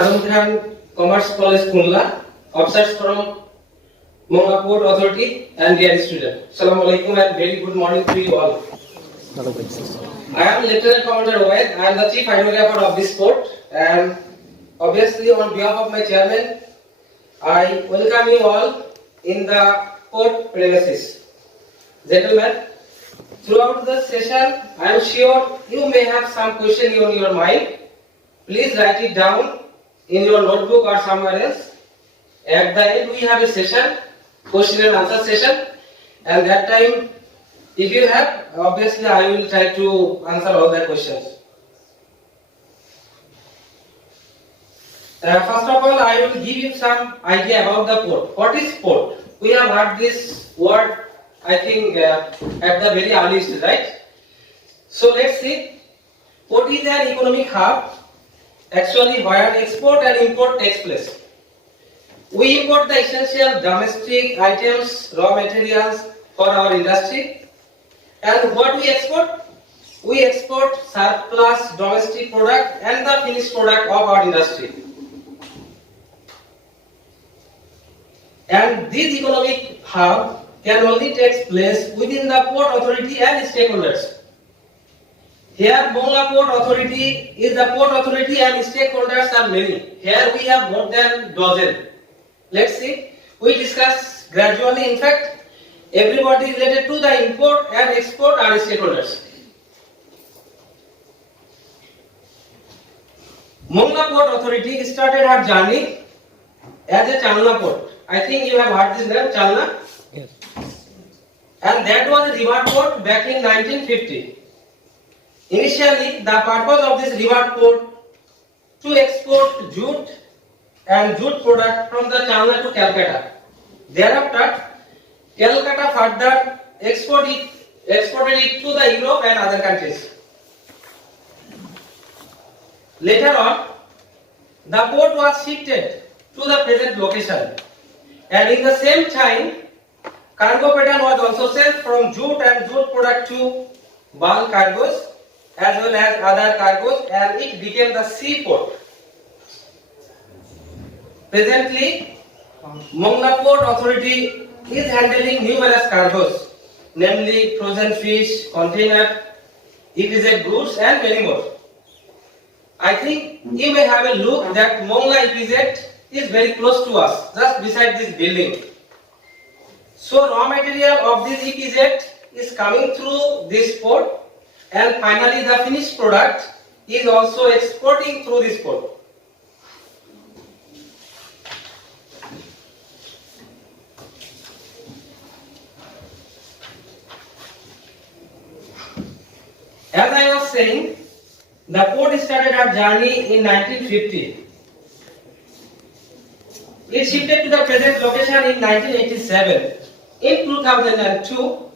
Govt.Commerce College, Mongla, officers from Mongla Port Authority and dear students. Assalamu alaikum and very good morning to you all. I am Lieutenant Commander Owaid. I am the Chief Hydrographer of this port, and obviously on behalf of my chairman, I welcome you all in the port premises. Gentlemen, throughout the session, I am sure you may have some question on your mind. Please write it down in your notebook or somewhere else. At the end, we have a session, question and answer session, and that time, if you have, obviously I will try to answer all the questions. First of all, I will give you some idea about the port. What is port? We have heard this word, I think, at the very early stage, right? So let's see. Port is an economic hub, actually where export and import takes place. We import the essential domestic items, raw materials for our industry. And what we export? We export surplus domestic product and the finished product of our industry. And this economic hub can only take place within the port authority and stakeholders. Here, Mongla Port Authority is the port authority and stakeholders are many. Here we have more than dozen. Let's see. We discuss gradually. In fact, everybody related to the import and export are stakeholders. Mongla Port Authority started her journey as a Chalna port. I think you have heard this name, Chalna. Yes. And that was a river port back in 1950. Initially, the purpose of this river port to export jute and jute product from the Chalna to Calcutta. Thereafter, Calcutta further exported it to the Europe and other countries. Later on, the port was shifted to the present location, and in the same time, cargo pattern was also sent from jute and jute product to bulk cargos as well as other cargos, and it became the seaport. Presently, Mongla Port Authority is handling numerous cargos, namely frozen fish, container, EPZ goods, and many more. I think you may have a look that Mongla EPZ is very close to us, just beside this building. So raw material of this EPZ is coming through this port, and finally the finished product is also exporting through this port. As I was saying, the port started our journey in 1950. It shifted to the present location in 1987. In 2002,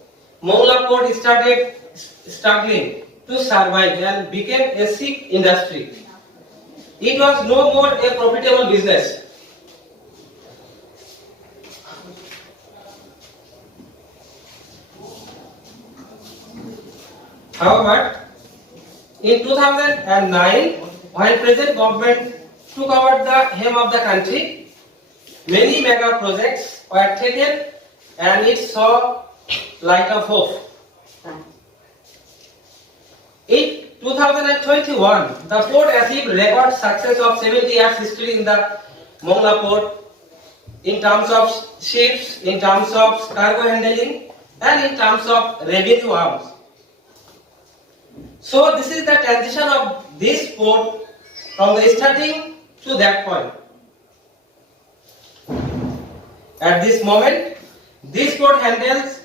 Mongla Port started struggling to survive and became a sick industry. It was no more a profitable business. However, in 2009, when present government took over the helm of the country, many mega projects were taken and it saw light of hope. In 2021, the port achieved record success of 70 years history in the Mongla port in terms of ships, in terms of cargo handling, and in terms of revenue arms. So this is the transition of this port from the starting to that point. At this moment, this port handles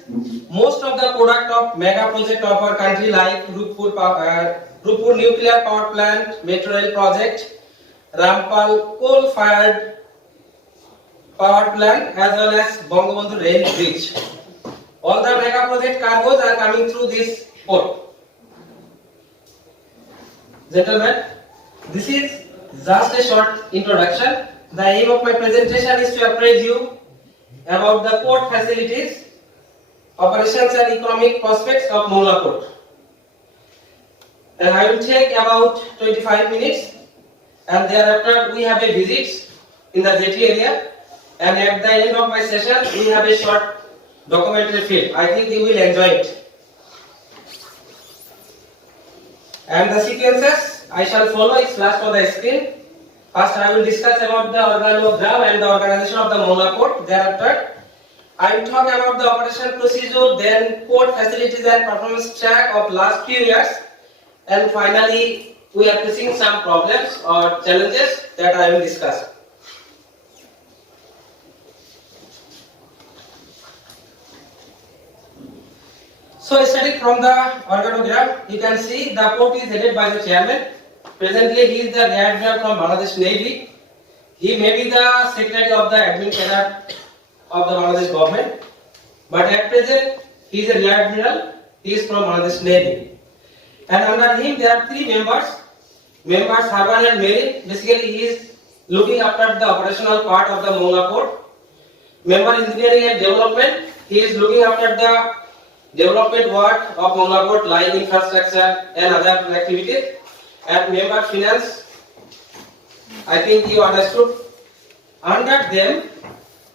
most of the product of mega project of our country like Rupur Nuclear Power Plant, Metro Rail Project, Rampal Coal-Fired Power Plant, as well as Bangabandhu Rail Bridge. All the mega project cargoes are coming through this port. Gentlemen, this is just a short introduction. The aim of my presentation is to apprise you about the port facilities, operations and economic prospects of Mongla Port. And I will take about 25 minutes and thereafter we have a visit in the jetty area, and at the end of my session we have a short documentary film. I think you will enjoy it. And the sequences I shall follow is flashed on the screen. First I will discuss about the organogram and the organization of the Mongla port. Thereafter I will talk about the operation procedure, then port facilities and performance track of last few years, and finally we are facing some problems or challenges that I will discuss. So starting from the organogram, you can see the port is headed by the chairman. Presently he is the Rear Admiral from Bangladesh Navy. He may be the secretary of the admin cadre of the Bangladesh government, but at present he is a Rear Admiral. He is from Bangladesh Navy, and under him there are three members. Members Harbour and Marine. Basically he is looking after the operational part of the Mongla port. Member Engineering and Development. He is looking after the development work of Mongla port, like infrastructure and other activities. And member Finance. I think you understood. Under them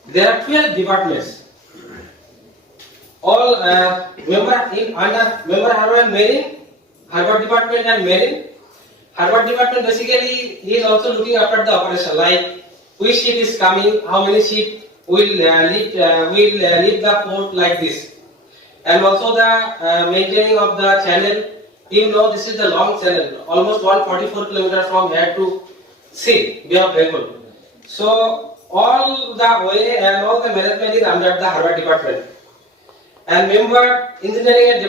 there are 12 departments. All member Harbour and Marine, Harbour Department and Marine. Harbour Department basically he is also looking after the operation, like which ship is coming, how many ship will leave the port, like this, and also the maintaining of the channel. You know, this is the long channel, almost 144 kilometers from here to sea, Bay of Bengal. So all the way and all the management is under the Harbour Department. And member Engineering and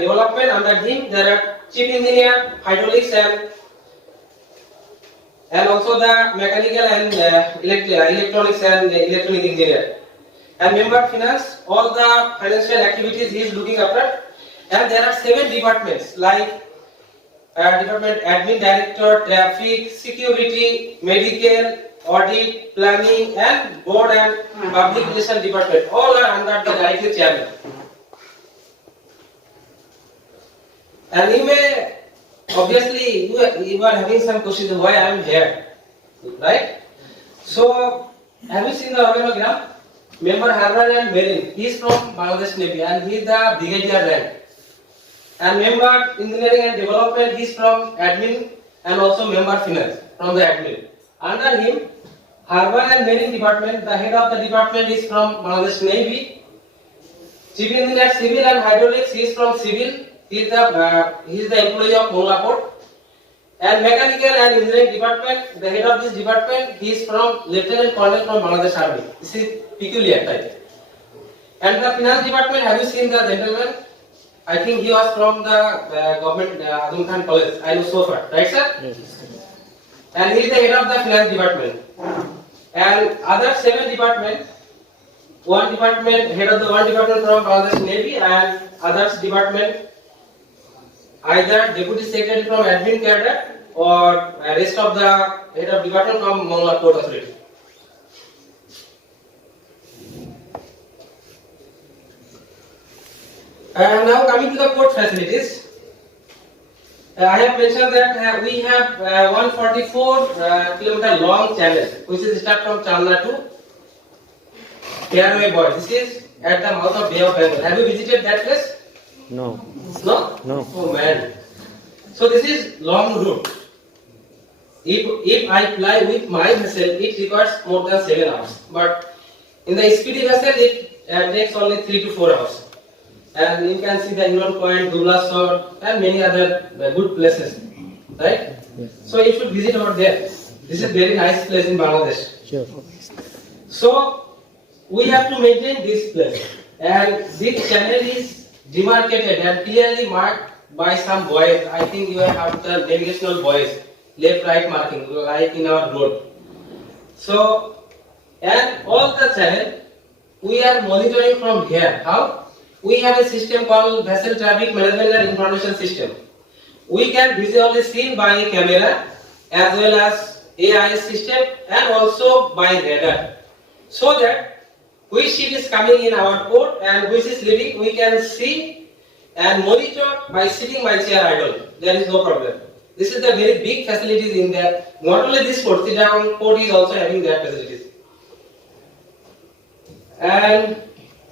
Development, under him there are Chief Engineer, Hydraulics and also the Mechanical and Electronics and Electronic Engineer. And member Finance, all the financial activities he is looking after. And there are 7 departments, like Department Admin Director, Traffic, Security, Medical, Audit, Planning, and Board and Public Relations Department. All are under the directly chairman. And you may, obviously, you are having some questions why I am here, right? So, have you seen the organogram? Member Harbour and Marine, he is from Bangladesh Navy and he is the brigadier rank. And member Engineering and Development, he is from Admin and also member Finance from the Admin. Under him, Harbour and Marine Department, the head of the department is from Bangladesh Navy. Chief Engineer Civil and Hydraulics, he is from Civil. He is the employee of Mongla port. And Mechanical and Engineering Department, the head of this department, he is from Lieutenant Colonel from Bangladesh Army. This is peculiar type. And the Finance Department, have you seen the gentleman? I think he was from the government Azam College. I know so far, right, sir? Yes. And he is the head of the Finance Department. And other 7 departments, head of the one department from Bangladesh Navy, and others department either Deputy Secretary from Admin Cadre or rest of the head of department from Mongla Port Authority. And now coming to the port facilities, I have mentioned that we have 144 kilometer long channel, which is start from Chalna to Fairway Boy. This is at the mouth of Bay of Bengal. Have you visited that place? No. No? No. Oh man. So this is long route. If I fly with my vessel, it requires more than 7 hours. But in the speedy vessel, it takes only 3 to 4 hours. And you can see the Huron Point, Dubla Shore, and many other good places, right? Yes. So you should visit over there. This is very nice place in Bangladesh. Sure. So we have to maintain this place, and this channel is demarcated and clearly marked by some buoys. I think you have the navigational buoys, left, right marking, like in our road. So, and all the channel we are monitoring from here. How? We have a system called Vessel Traffic Management and Information System. We can visually see by camera as well as AIS system and also by radar, so that which ship is coming in our port and which is leaving, we can see and monitor by sitting by chair idle. There is no problem. This is the very big facilities in that. Not only this port, Chittagong port is also having that facilities. And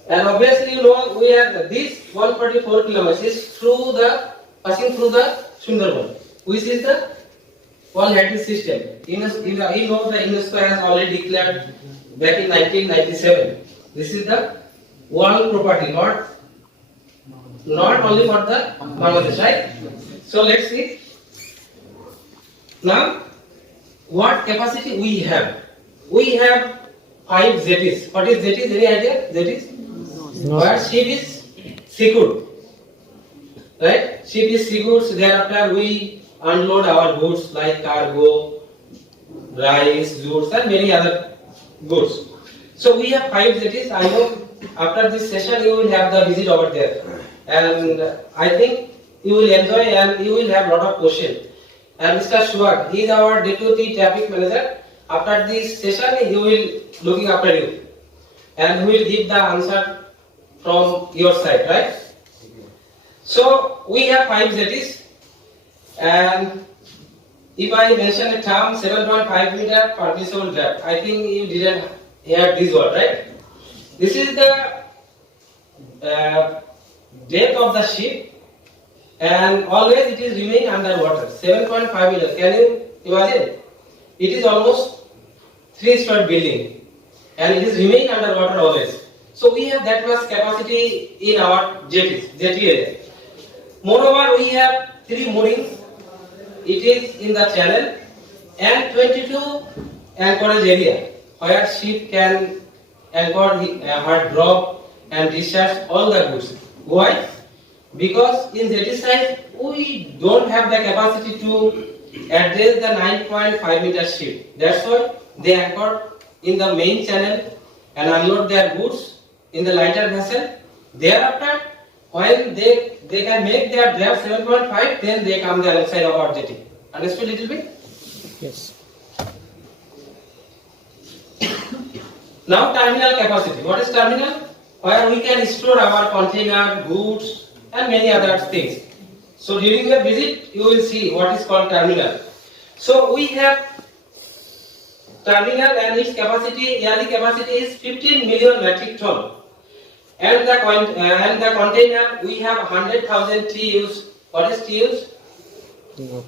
obviously you know we have this 144 kilometers is through the passing through the Sundarban, which is the one heritage system. You know the UNESCO has already declared back in 1997. This is the world property, not only for the Bangladesh, right? So let's see. Now, what capacity we have? We have 5 jetties. What is jetties? Any idea? Jetties? No. Where ship is secured, right? Ship is secured. So thereafter we unload our goods like cargo, rice, goods, and many other goods. So we have 5 jetties. I know after this session you will have the visit over there, and I think you will enjoy and you will have lot of questions. And Mr. Shuag, he is our deputy traffic manager. After this session, he will looking after you, and he will give the answer from your side, right? So we have 5 jetties, and if I mention a term 7.5 meter permissible depth, I think you didn't hear this word, right? This is the depth of the ship, and always it is remain underwater. 7.5 meters. Can you imagine? It is almost 3-story building, and it is remain underwater always. So we have that much capacity in our jetty area. Moreover, we have 3 moorings. It is in the channel and 22 anchorage area where ship can anchor, her drop and discharge all the goods. Why? Because in jetty side we don't have the capacity to address the 9.5 meter ship. That's why they anchor in the main channel and unload their goods in the lighter vessel. Thereafter, when they can make their draft 7.5, then they come the alongside of our jetty. Understood little bit? Yes. Now terminal capacity. What is terminal? Where we can store our container, goods, and many other things. So during your visit, you will see what is called terminal. So we have terminal, and its capacity, yearly capacity is 15 million metric ton. And the container, we have 100,000 TEUs. What is TEUs?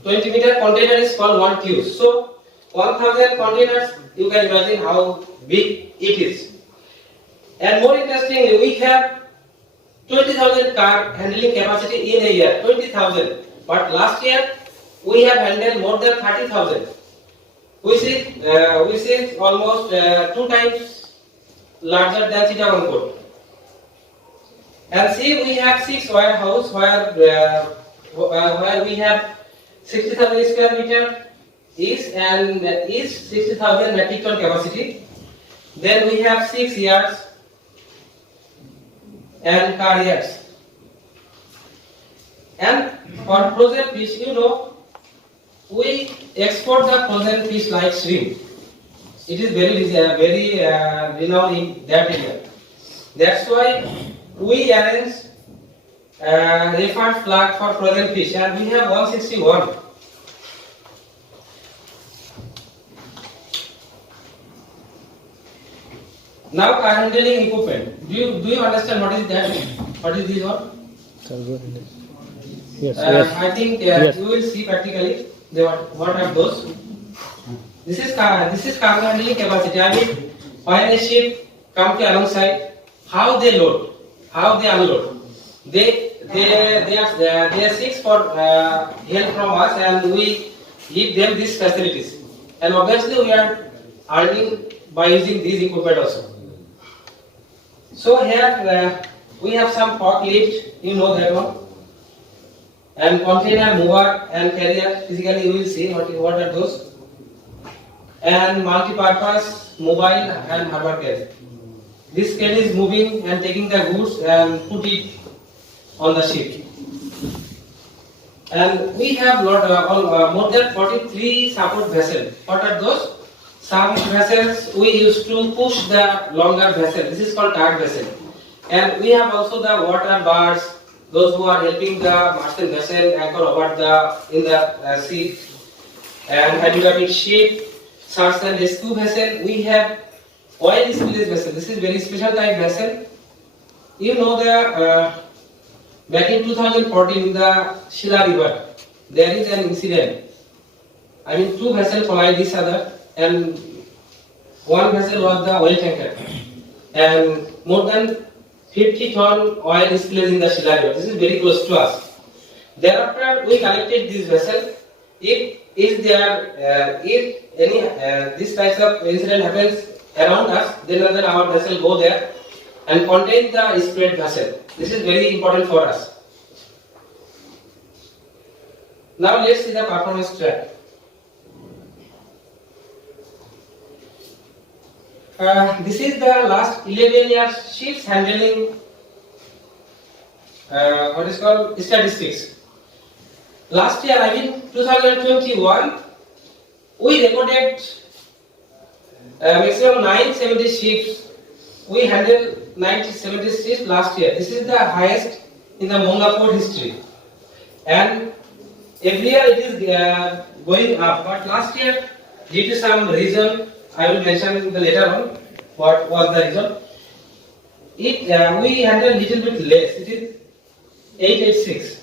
20 meter container is called 1 TEU. So 1,000 containers, you can imagine how big it is. And more interestingly, we have 20,000 car handling capacity in a year. 20,000. But last year we have handled more than 30,000, which is almost 2 times larger than Chittagong port. And see, we have 6 warehouse where we have 60,000 square meter is 60,000 metric ton capacity. Then we have 6 yards and car yards. And for frozen fish, you know, we export the frozen fish like shrimp. It is very renowned in that area. That's why we arrange referred flag for frozen fish, and we have 161. Now car handling equipment. Do you understand what is that? What is this one? Cargo handling. Yes. I think yes. You will see practically what are those. This is cargo handling capacity. I mean, when a ship come to alongside, how they load, how they unload. They are seeks for help from us, and we give them these facilities. And obviously we are earning by using these equipment also. So here we have some forklift, you know that one, and container mover and carrier. Physically you will see what are those, and multi-purpose mobile and harbor crane. This crane is moving and taking the goods and put it on the ship. And we have more than 43 support vessels. What are those? Some vessels we used to push the longer vessel. This is called tug vessel. And we have also the water bars, those who are helping the merchant vessel anchor over in the sea, and hydrographic ship, search and rescue vessel. We have oil spillage vessel. This is very special type vessel. You know back in 2014 in the Shila River, there is an incident. I mean, two vessels collide each other, and one vessel was the oil tanker, and more than 50-ton oil spillage in the Shila River. This is very close to us. Thereafter, we collected this vessel. If any this types of incident happens around us, then our vessel go there and contain the sprayed vessel. This is very important for us. Now let's see the performance track. This is the last 11 years ships handling what is called statistics. Last year, I mean 2021, we recorded maximum 970 ships. We handled 970 ships last year. This is the highest in the Mongla port history. And every year it is going up. But last year, due to some reason, I will mention later on what was the reason. We handled little bit less. It is 886.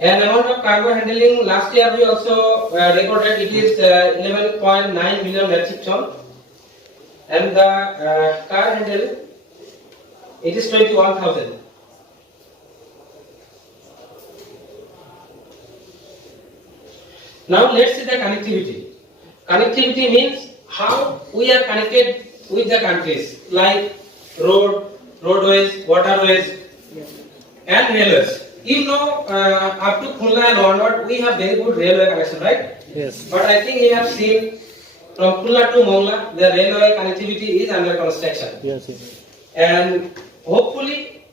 And amount of cargo handling last year we also recorded it is 11.9 million metric ton, and the car handle it is 21,000. Now let's see the connectivity. Connectivity means how we are connected with the countries like roadways, waterways, and railways. You know, up to Mongla and onward, we have very good railway connection, right? Yes. But I think you have seen from Mongla to Mongla, the railway connectivity is under construction. Yes, yes. And hopefully,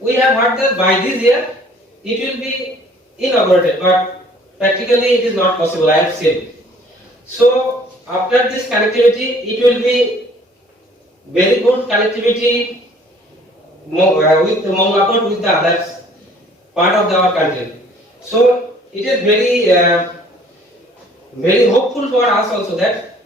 we have heard that by this year, it will be inaugurated. But practically, it is not possible. I have seen. So after this connectivity, it will be very good connectivity with the Mongla port with the others part of our country. So it is very hopeful for us also that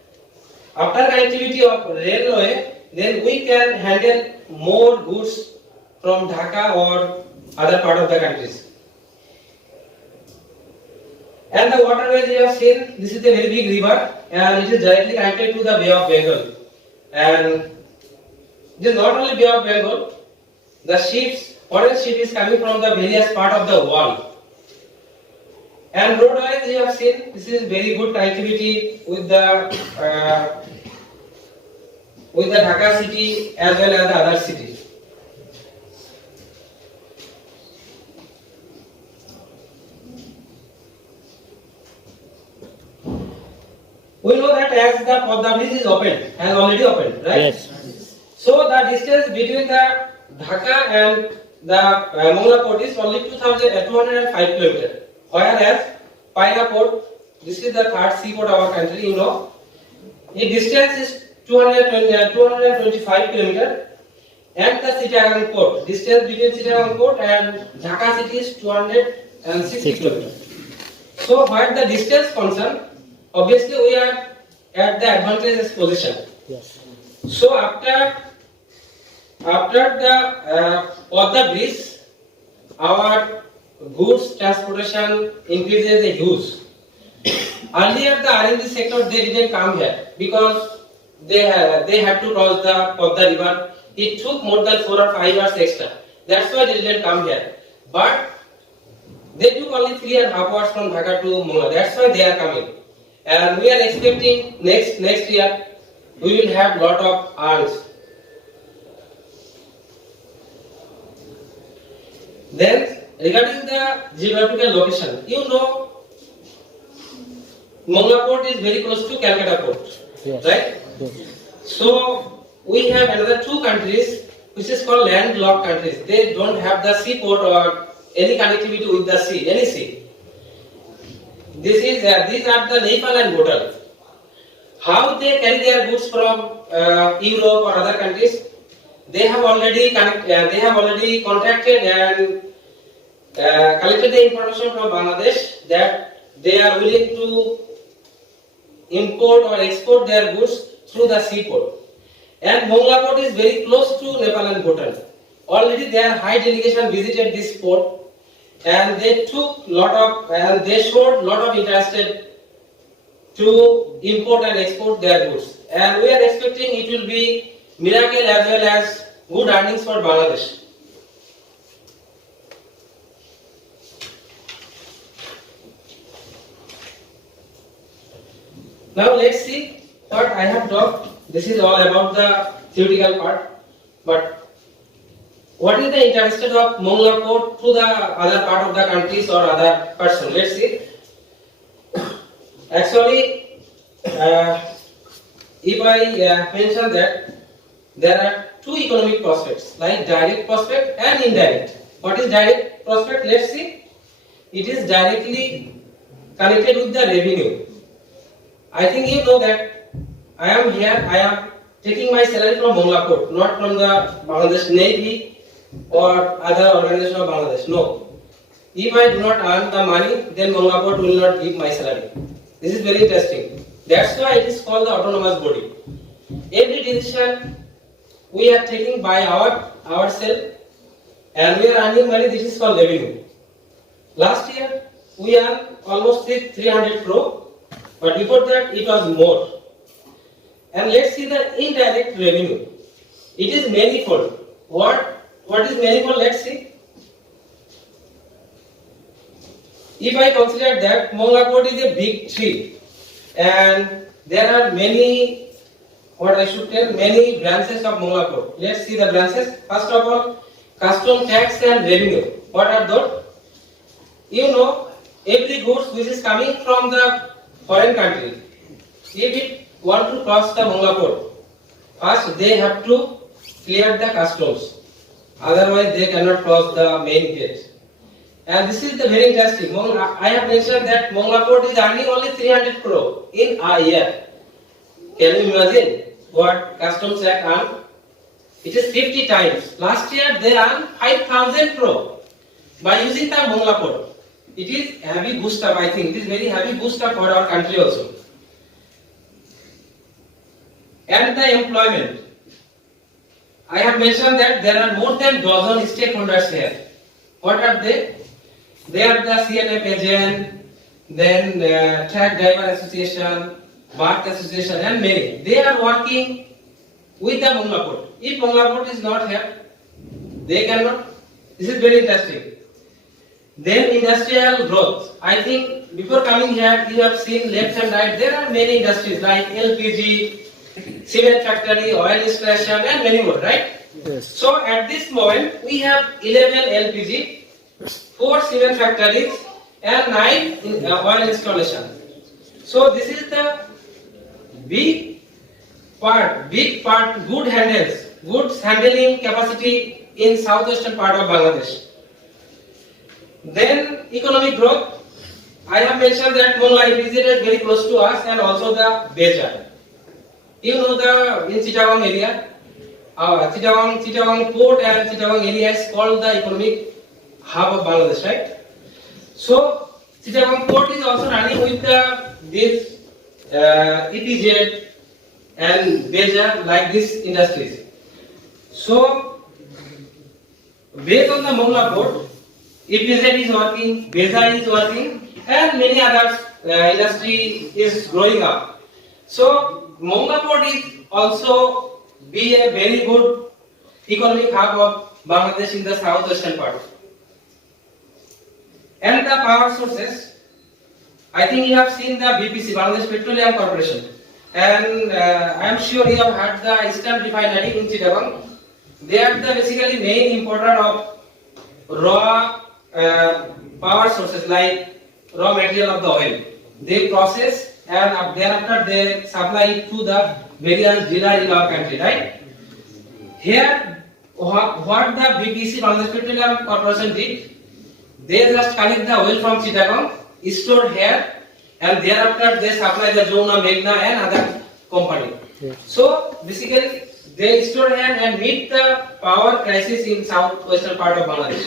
after connectivity of railway, then we can handle more goods from Dhaka or other part of the countries. And the waterways you have seen, this is a very big river and it is directly connected to the Bay of Bengal. And it is not only Bay of Bengal, the ships, foreign ship is coming from the various part of the world. And roadways you have seen, this is very good connectivity with the Dhaka city as well as the other cities. We know that as the Padma bridge is opened, has already opened, right? Yes. So the distance between the Dhaka and the Mongla port is only 205 kilometers. Whereas Paina port, this is the third seaport of our country, you know, the distance is 225 kilometers, and the Chittagong port, distance between Chittagong port and Dhaka city is 260 kilometers. So where the distance concerned, obviously we are at the advantageous position. Yes. So after the Padma bridge, our goods transportation increases a huge. Earlier the R&D sector they didn't come here because they had to cross the Padma river. It took more than 4 or 5 hours extra. That's why they didn't come here. But they took only 3.5 hours from Dhaka to Mongla. That's why they are coming. And we are expecting next year we will have lot of arms. Then regarding the geographical location, you know Mongla port is very close to Calcutta port, Yes. right? Yes. So we have another two countries which is called landlocked countries. They don't have the seaport or any connectivity with the sea, any sea. These are the Nepal and Bhutan. How they carry their goods from Europe or other countries? they have already contracted and collected the information from Bangladesh that they are willing to import or export their goods through the seaport. And Mongla port is very close to Nepal and Bhutan. Already their high delegation visited this port and they showed lot of interest to import and export their goods. And we are expecting it will be miracle as well as good earnings for Bangladesh. Now let's see what I have talked. This is all about the theoretical part. But what is the interest of Mongla port to the other part of the countries or other person? Let's see. Actually, if I mention that there are two economic prospects, like direct prospect and indirect. What is direct prospect? Let's see. It is directly connected with the revenue. I think you know that I am here, I am taking my salary from Mongla port, not from the Bangladesh Navy or other organization of Bangladesh. No. If I do not earn the money, then Mongla port will not give my salary. This is very interesting. That's why it is called the autonomous body. Every decision we are taking by ourselves and we are earning money, this is called revenue. Last year we earned almost 300 crore. But before that, it was more. And let's see the indirect revenue. It is manifold. What is manifold? Let's see. If I consider that Mongla port is a big tree, and there are many branches of Mongla port. Let's see the branches. First of all, custom tax and revenue. What are those? You know, every goods which is coming from the foreign country, if it want to cross the Mongla port, first they have to clear the customs. Otherwise, they cannot cross the main gate. And this is the very interesting. I have mentioned that Mongla port is earning only 300 crore in a year. Can you imagine what customs act earn? It is 50 times. Last year they earned 5,000 crore by using the Mongla port. It is heavy boost up, I think. It is very heavy boost up for our country also. And the employment. I have mentioned that there are more than dozen stakeholders here. What are they? They are the CNF agent, then Truck Driver Association, Bark Association and many. They are working with the Mongla port. If Mongla port is not here, they cannot. This is very interesting. Then industrial growth. I think before coming here, you have seen left and right. There are many industries like LPG, cement factory, oil installation, and many more, right? Yes. So at this moment, we have 11 LPG, 4 cement factories, and 9 oil installation. So this is the big part, goods handling capacity in southwestern part of Bangladesh. Then economic growth. I have mentioned that Mongla is very close to us and also the Beja. You know in Chittagong area, Chittagong port and Chittagong area is called the economic hub of Bangladesh, right? So Chittagong port is also running with this EPZ and Beja like these industries. So based on the Mongla port, EPZ is working, Beja is working, and many other industry is growing up. So Mongla port is also be a very good economic hub of Bangladesh in the southwestern part. And the power sources, I think you have seen the BPC, Bangladesh Petroleum Corporation, and I am sure you have heard the Eastern Refinery in Chittagong. They are the basically main importer of raw power sources like raw material of the oil. They process and thereafter they supply it to the various dealers in our country, right? Here, what the BPC, Bangladesh Petroleum Corporation did, they just collect the oil from Chittagong, store here, and thereafter they supply the Jomuna, Meghna and other company. Yes. So basically they store and meet the power crisis in southwestern part of Bangladesh.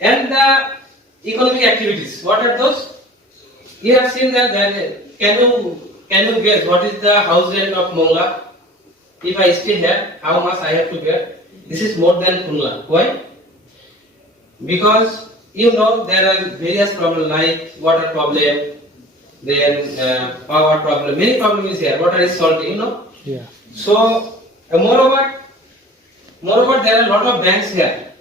And the economic activities, what are those? You have seen that. Can you guess what is the house rent of Mongla? If I stay here, how much I have to bear? This is more than Kunla. Why? Because you know there are various problems like water problem, then power problem, many problems is here. Water is salty, you know. Yeah. So moreover, there are a lot of banks here.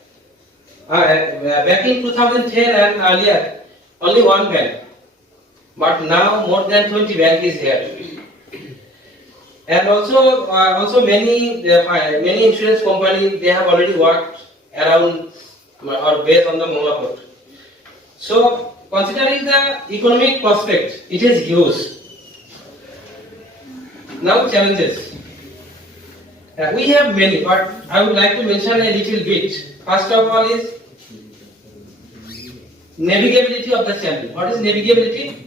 Back in 2010 and earlier, only one bank, but now more than 20 banks is here. And also many insurance companies, they have already worked around or based on the Mongla port. So considering the economic prospect, it is huge. Now challenges. We have many, but I would like to mention a little bit. First of all is navigability of the channel. What is navigability?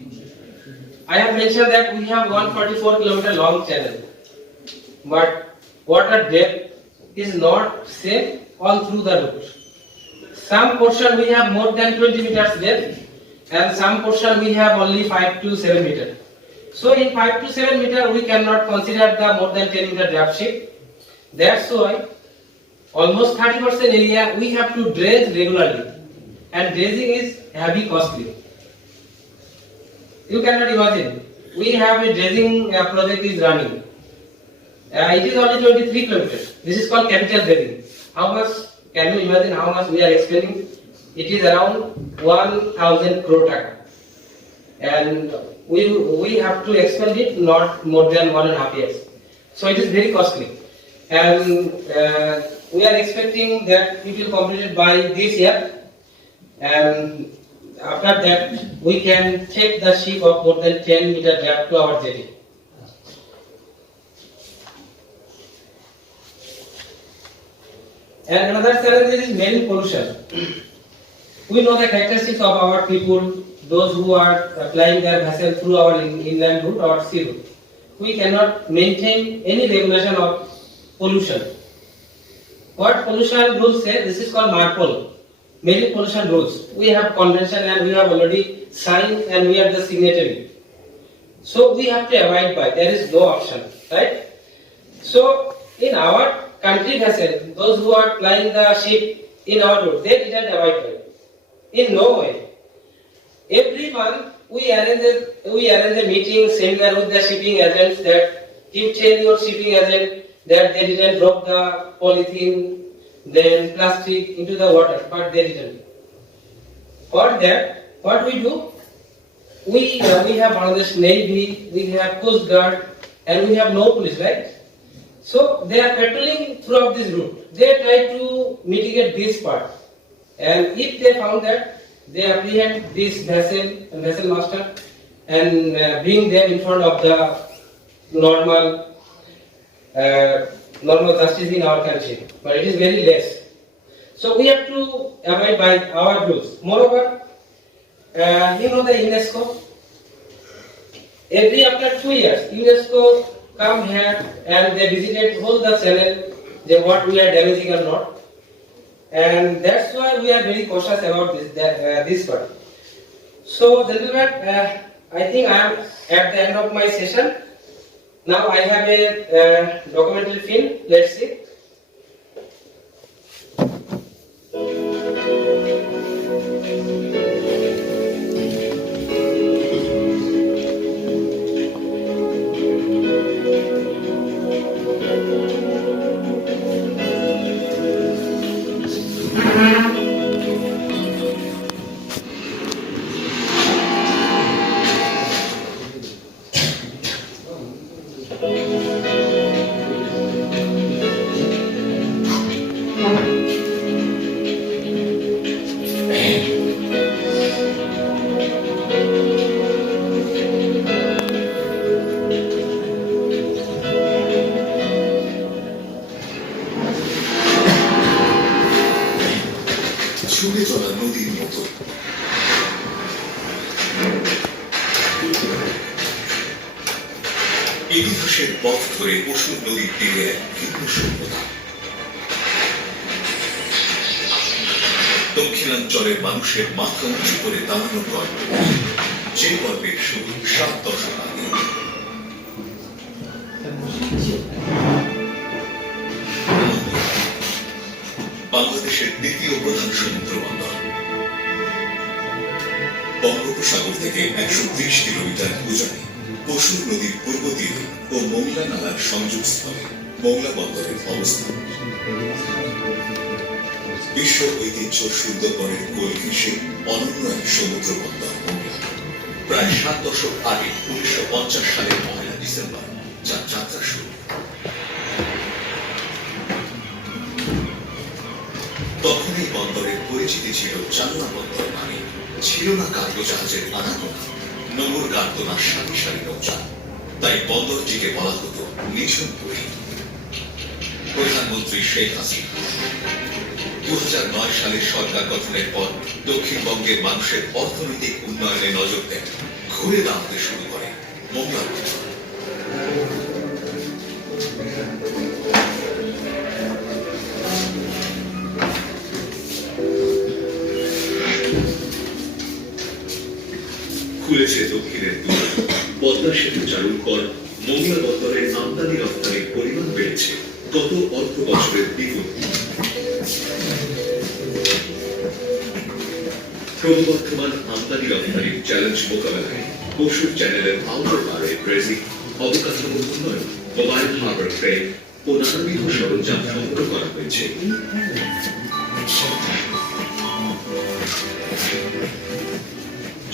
I have mentioned that we have 144 km long channel, but water depth is not same all through the route. Some portion we have more than 20 meters depth, and some portion we have only 5 to 7 meters. So in 5 to 7 meters we cannot consider the more than 10 meter draft ship. That's why almost 30% area we have to dredge regularly, and dredging is heavy costly. You cannot imagine. We have a dredging project is running. It is only 23 kilometers. This is called capital dredging. How much? Can you imagine how much we are expending? It is around 1,000 crore taka, and we have to expend it not more than 1.5 years. So it is very costly, and we are expecting that it will complete it by this year, and after that we can take the ship of more than 10 meter depth to our jetty. And another challenge is marine pollution. We know the characteristics of our people, those who are flying their vessel through our inland route or sea route. We cannot maintain any regulation of pollution. What pollution rules say? This is called MARPOL, marine pollution rules. We have convention and we have already signed and we are the signatory. So we have to abide by. There is no option, right? So in our country vessel, those who are flying the ship in our route, they didn't abide by. In no way. Every month we arrange a meeting, seminar with the shipping agents that you tell your shipping agent that they didn't drop the polythene, then plastic into the water, but they didn't. For that, what we do? We have Bangladesh Navy, we have Coast Guard, and we have no police, right? So they are patrolling throughout this route. They try to mitigate this part, and if they found that, they apprehend this vessel master, and bring them in front of the normal justice in our country. But it is very less. So we have to abide by our rules. Moreover, you know the UNESCO. Every after 2 years, UNESCO come here and they visited whole the channel, what we are damaging or not, and that's why we are very cautious about this part. So, gentlemen, I think I am at the end of my session. Now I have a documentary film. Let's see. ছুটে চলা নদীর মতো ইতিহাসের পথ ধরে পশুর নদীর তীরে এক ভিন্ন সভ্যতা। দক্ষিণাঞ্চলের মানুষের মাথা উঁচু করে দাঁড়ানো গল্প, যে গল্পের শুরু 7 দশক আগে। বাংলাদেশের দ্বিতীয় প্রধান সমুদ্র বন্দর, বঙ্গোপসাগর থেকে 130 কিলোমিটার উজানে পশুর নদীর পূর্ব তীরে ও মোংলা নালার সংযোগস্থলে মোংলা বন্দরের অবস্থান। বিশ্ব ঐতিহ্য সুন্দরবনের কোল ঘেঁষে অনন্য এক সমুদ্র বন্দর মোংলা। প্রায় 7 দশক আগে 1950 সালের 1 ডিসেম্বর যার যাত্রা শুরু। তখন এই বন্দরের পরিচিতি ছিল চালনা বন্দর নামে। ছিল না কার্গো জাহাজের আনাগোনা, নোঙর গাড়ত না সারি সারি নৌচা। তাই বন্দরটিকে বলা হতো নিঝুম পুরী। প্রধানমন্ত্রী শেখ হাসিনা 2009 সালে সরকার গঠনের পর দক্ষিণবঙ্গের মানুষের অর্থনৈতিক উন্নয়নে নজর দেন। ঘুরে দাঁড়াতে শুরু করে মোংলা বন্দর। খুলেছে দক্ষিণের দুয়ার। পদ্মা সেতু চালুর পর মোংলা বন্দরের আমদানি রপ্তানির পরিমাণ বেড়েছে গত অল্প বছরের দ্বিগুণ। ক্রমবর্ধমান আমদানি রপ্তানির চ্যালেঞ্জ মোকাবেলায় পশুর চ্যানেলের আউটার বারে ব্রেজিং, অবকাঠামো উন্নয়ন, মোবাইল হারবার ক্রেন ও নানাবিধ সরঞ্জাম সংগ্রহ করা হয়েছে।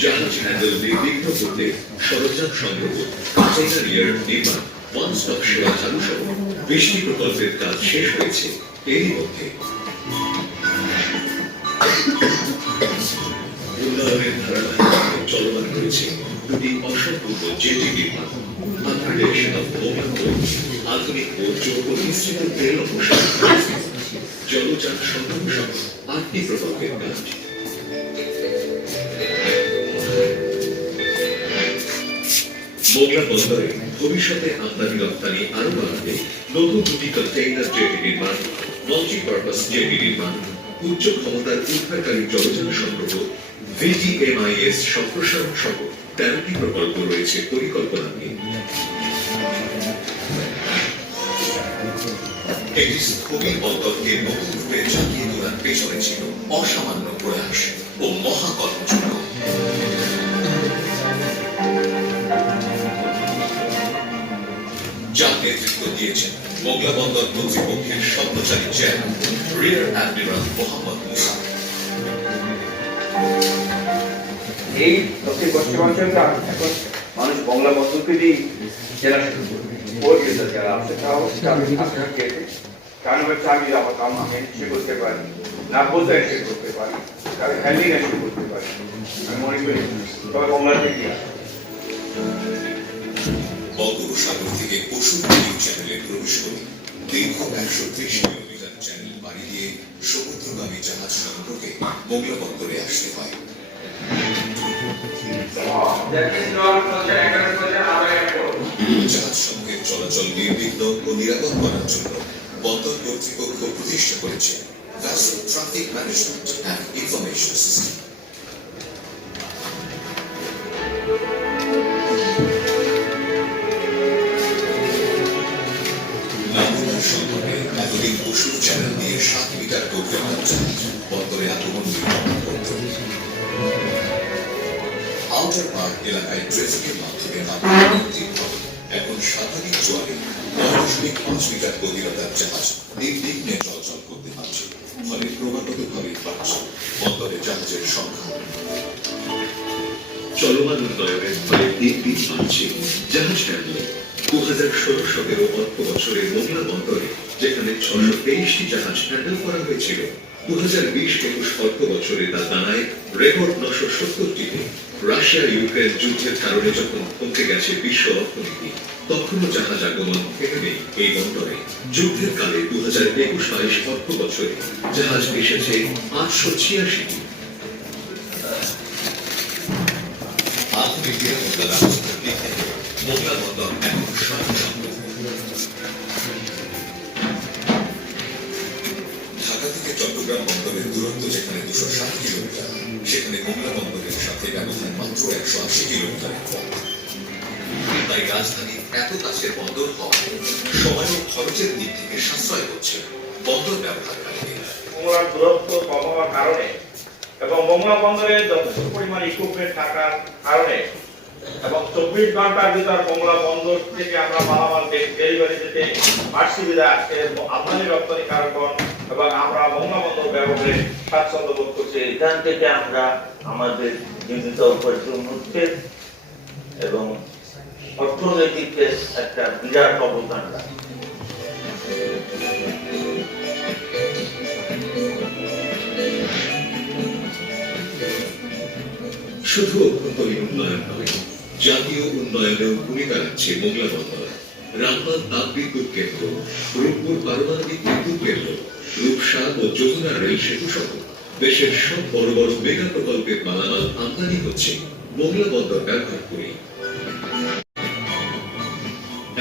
জাহাজ হ্যান্ডেল নির্বিঘ্ন করতে সরঞ্জাম সংগ্রহ, কন্টেইনার ইয়ার্ড নির্মাণ, ওয়ান স্টপ সেবা চালু সহ 20টি প্রকল্পের কাজ শেষ হয়েছে এরই মধ্যে। উন্নয়নের ধারাবাহিকভাবে চলমান রয়েছে 2টি অসম্পূর্ণ জেটি নির্মাণ, আপগ্রেডেশন অফ মোংলা পোর্ট, আধুনিক ও যৌগ মিশ্রিত তেল অপসারণ, জলযান সংগ্রহ সহ 8টি প্রকল্পের কাজ। মোংলা বন্দরে ভবিষ্যতে আমদানি রপ্তানি আরো বাড়াতে নতুন 2টি কন্টেইনার জেটি নির্মাণ, মাল্টিপারপাস জেটি নির্মাণ, উচ্চ ক্ষমতার উদ্ধারকারী জলযান সংগ্রহ, VDMIS সম্প্রসারণ সহ 13টি প্রকল্প রয়েছে পরিকল্পনা নিয়ে। একটি স্থবির বন্দরকে নতুন রূপে জাগিয়ে তোলার পেছনে ছিল অসামান্য প্রয়াস ও মহাকর্মযজ্ঞ। যার নেতৃত্ব দিয়েছেন মোংলা বন্দর কর্তৃপক্ষের স্বপ্নচারী chairman rear admiral Mohammad Musa. এই দক্ষিণ পশ্চিমাঞ্চলটা এখন মানুষ বাংলা বন্দরকে দিয়ে চেনা শুরু করবে। যারা আছে তাও কারণ হচ্ছে আমি আমার কাম আমি সে করতে পারি, না বলতে সে করতে পারি, তাহলে হ্যান্ডিং এসে করতে পারি। আমি মনে করি তবে বাংলা থেকে বঙ্গোপসাগর থেকে পশুর নদীর চ্যানেলে প্রবেশ করে দীর্ঘ 130 কিলোমিটার চ্যানেল পাড়ি দিয়ে সমুদ্রগামী জাহাজ সংগ্রহে মোংলা বন্দরে আসতে হয়। জাহাজ সমূহের চলাচল নির্বিঘ্ন ও নিরাপদ করার জন্য বন্দর কর্তৃপক্ষ প্রতিষ্ঠা করেছে vessel traffic management and information system. এতদিন পশুর চ্যানেল দিয়ে 7 মিটার কন্টেইনার জাহাজ বন্দরে আগমন নির্মাণ করত। আউটার পার্ক এলাকায় ট্রেফিকের মাধ্যমে এখন স্বাভাবিক জোয়ারে 9.5 মিটার গভীরতার জাহাজ নির্বিঘ্নে চলাচল করতে পারছে। ফলে ক্রমাগতভাবে বাড়ছে বন্দরে জাহাজের সংখ্যা। চলমান উন্নয়নের ফলে দিন দিন বাড়ছে জাহাজ হ্যান্ডলিং। 2016-17 অর্থ বছরে মোংলা বন্দরে যেখানে 623টি জাহাজ হ্যান্ডেল করা হয়েছিল, 2020-21 অর্থ বছরে তা দাঁড়ায় রেকর্ড 970টিতে। রাশিয়া ইউক্রেন যুদ্ধের কারণে যখন থমকে গেছে বিশ্ব অর্থনীতি, তখনও জাহাজ আগমন থেমে নেই এই বন্দরে। যুদ্ধের কালে 2021-22 অর্থ বছরে জাহাজ এসেছে 886টি। আধুনিক নিরাপত্তা ব্যবস্থার দিক থেকে মোংলা বন্দর এখন যেখানে 260 কিলোমিটার, সেখানে মোংলা বন্দরের সাথে ব্যবধান মাত্র 180 কিলোমিটার। তাই রাজধানীর এত কাছের বন্দর হওয়ায় সময় ও খরচের দিক থেকে সাশ্রয় হচ্ছে বন্দর ব্যবহারকারীদের। মোংলার দূরত্ব কম হওয়ার কারণে এবং মোংলা বন্দরে যথেষ্ট পরিমাণ ইকুইপমেন্ট থাকার কারণে এবং 24 ঘন্টার ভিতর মোংলা বন্দর থেকে আমরা মালামাল ডেলিভারি দিতে পারছি বিধায় আজকে আমদানি রপ্তানি কারণ এবং আমরা মোংলা বন্দর ব্যবহারে স্বাচ্ছন্দ্য বোধ করছি। এখান থেকে আমরা আমাদের জীবিকা উপার্জন হচ্ছে এবং অর্থনৈতিক একটা বিরাট অবদান রাখে। শুধু অভ্যন্তরীণ উন্নয়ন নয়, জাতীয় উন্নয়নেও ভূমিকা রাখছে মোংলা বন্দর। রামপাল তাপবিদ্যুৎ কেন্দ্র, রূপপুর পারমাণবিক বিদ্যুৎ কেন্দ্র, রূপসা ও যমুনা রেল সেতু সহ দেশের সব বড় বড় মেগা প্রকল্পের মালামাল আমদানি হচ্ছে মোংলা বন্দর ব্যবহার করে।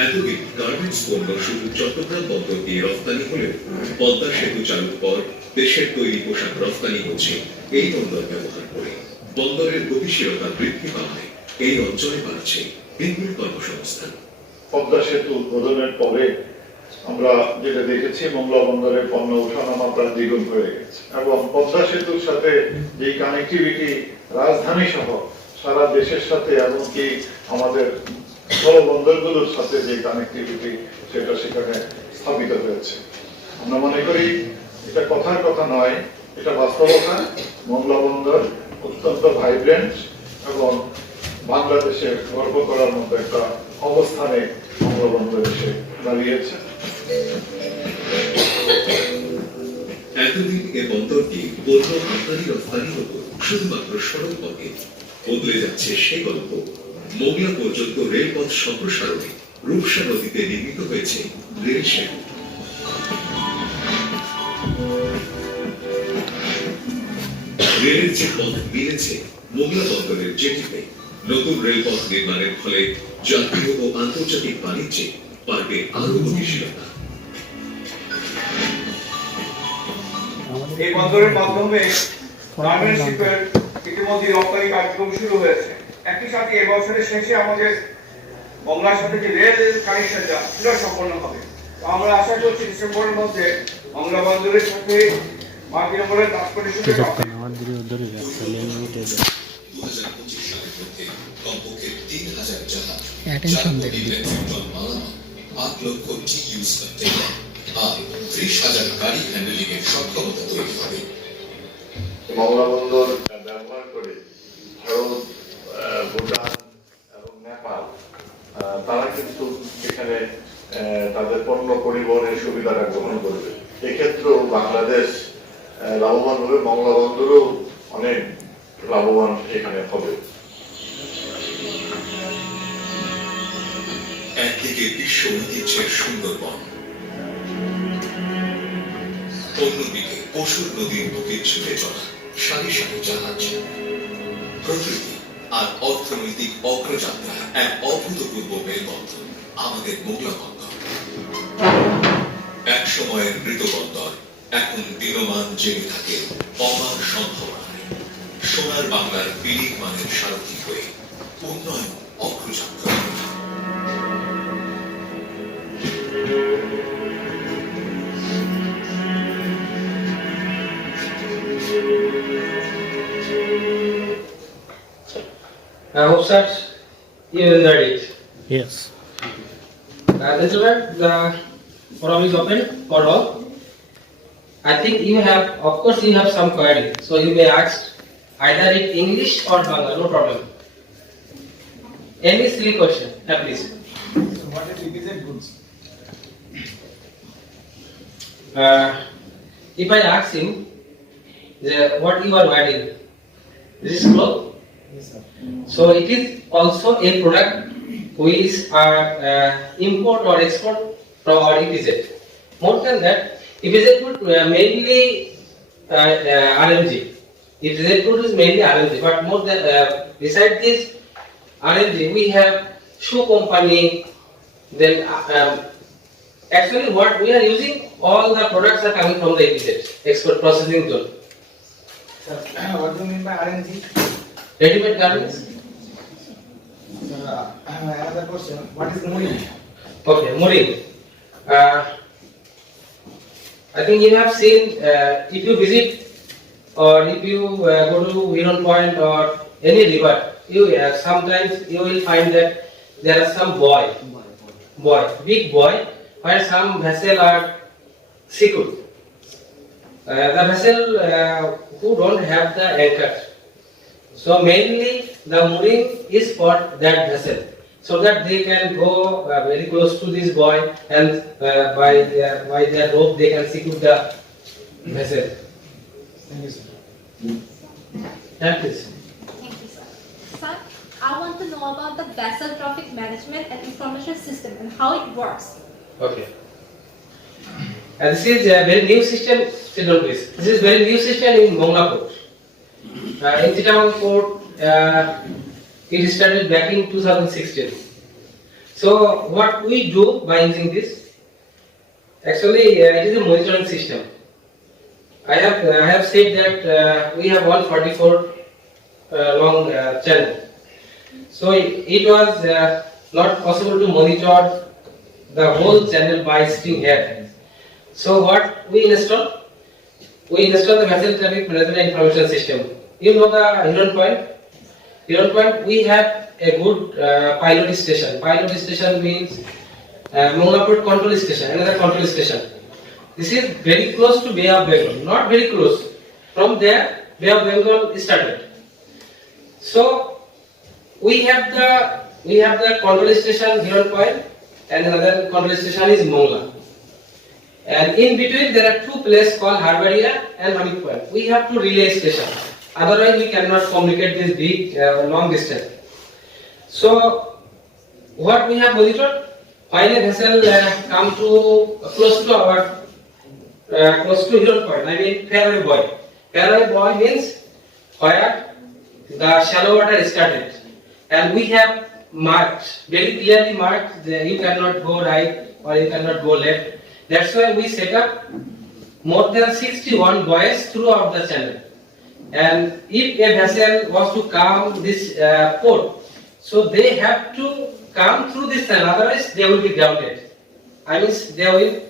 এতদিন গার্মেন্টস পণ্য শুধু চট্টগ্রাম বন্দর দিয়ে রফতানি হলেও পদ্মা সেতু চালুর পর দেশের তৈরি পোশাক রফতানি হচ্ছে এই বন্দর ব্যবহার করে। বন্দরের গতিশীলতা বৃদ্ধি পাওয়ায় এই অঞ্চলে বাড়ছে বিপুল কর্মসংস্থান। পদ্মা সেতু উদ্বোধনের পরে আমরা যেটা দেখেছি মোংলা বন্দরে পণ্য ওঠানামা প্রায় দ্বিগুণ হয়ে গেছে এবং পদ্মা সেতুর সাথে যে কানেক্টিভিটি রাজধানী সহ সারা দেশের সাথে এমনকি আমাদের বড় বন্দরগুলোর সাথে যে কানেক্টিভিটি সেটা সেখানে স্থাপিত হয়েছে। আমরা মনে করি এটা কথার কথা নয়, এটা বাস্তবতা। মোংলা বন্দর অত্যন্ত ভাইব্রেন্ট এবং বাংলাদেশের গর্ব করার মতো একটা অবস্থানে মোংলা বন্দর এসে দাঁড়িয়েছে। এতদিন এ বন্দরটি পণ্য আমদানি রফতানি হতো শুধুমাত্র সড়ক পথে। বদলে যাচ্ছে সে গল্প। মোংলা পর্যন্ত রেলপথ সম্প্রসারণে রূপসা নদীতে নির্মিত হয়েছে রেল সেতু। রেলের যে পথ মিলেছে মোংলা বন্দরের জেটিতে, নতুন রেলপথ নির্মাণের ফলে জাতীয় ও আন্তর্জাতিক বাণিজ্যে বাড়বে আরো গতিশীলতা। এই বন্দরের মাধ্যমে গার্মেন্টস শিল্পের ইতিমধ্যে রপ্তানি কার্যক্রম শুরু হয়েছে। একই সাথে এই বছরের শেষে আমাদের মোংলার সাথে যে রেল কানেকশন সেটা সম্পন্ন হবে। আমরা আশা করছি ডিসেম্বরের মধ্যে মোংলা বন্দরের সাথে মার্কিন বন্দরের ট্রান্সপোর্টেশন আমাদের উদ্ধারে যাচ্ছে লেন উঠে যায় 2025 সালের মধ্যে কমপক্ষে 3000 জাহাজ, অ্যাটেনশন দেবে 8 লক্ষ টি-ইউজ কন্টেইনার আর 30,000 গাড়ি হ্যান্ডেলিং এর সক্ষমতা তৈরি হবে। মোংলা বন্দর ব্যবহার করে ভারত, ভুটান এবং নেপাল তারা কিন্তু এখানে তাদের পণ্য পরিবহনের সুবিধাটা গ্রহণ করবে। এক্ষেত্রেও বাংলাদেশ লাভবান হবে, মোংলা বন্দরও অনেক লাভবান এখানে হবে। একদিকে বিশ্ব ঐতিহ্যের সুন্দরবন, অন্যদিকে পশুর নদীর বুকে ছুটে চলা সারি সারি জাহাজ। প্রকৃতি আর অর্থনৈতিক অগ্রযাত্রা এক অভূতপূর্ব মেলবন্ধন আমাদের মোংলা বন্দর। এক সময়ের মৃত বন্দর এখন দিনমান জেগে থাকে অপার সম্ভাবনায়। সোনার বাংলার বিনিক মানের সারথি হয়ে উন্নয়ন অগ্রযাত্রা। I hope that you enjoyed it. Yes. Gentlemen, the forum is open for all. I think you have, of course, you have some query, so you may ask either in English or Bangla, no problem. Any silly question, please. What is requisite goods? If I ask him what you are wearing, this is cloth. So it is also a product which are import or export from our EPZ. More than that, EPZ good mainly RMG. EPZ good is mainly RMG, but more than beside this RMG, we have shoe company. Then actually what we are using, all the products are coming from the EPZ export processing zone. What do you mean by RNG? Ready-made garments. Another question. What is mooring? Okay, mooring. I think you have seen, if you visit or if you go to Huron Point or any river, you sometimes you will find that there are some big buoy, where some vessel are secured. The vessel who don't have the anchor. So mainly the mooring is for that vessel, so that they can go very close to this buoy, and by their rope they can secure the vessel. Thank you, sir. That is. Thank you, sir. Sir, I want to know about the vessel traffic management and information system and how it works. Okay. And this is a very new system. Sit down, please. This is very new system in Mongla port. In Chittagong port, it started back in 2016. So what we do by using this? Actually, it is a monitoring system. I have said that we have 144 long channel. So it was not possible to monitor the whole channel by sitting here. So what we install? We install the vessel traffic management information system. You know the Huron Point? Huron Point, we have a good pilot station. Pilot station means Mongla Port control station, another control station. This is very close to Bay of Bengal, not very close. From there, Bay of Bengal started. So we have the control station Huron Point, and another control station is Mongla. And in between there are two places called Harbaria and Hamid Point. We have to relay station. Otherwise we cannot communicate this big long distance. So what we have monitored? When a vessel come to close to Huron Point, I mean fairway buoy. Fairway buoy means where the shallow water started, and we have marked, very clearly marked, that you cannot go right or you cannot go left. That's why we set up more than 61 buoys throughout the channel. And if a vessel was to come this port, so they have to come through this channel, otherwise they will be grounded. I mean, they will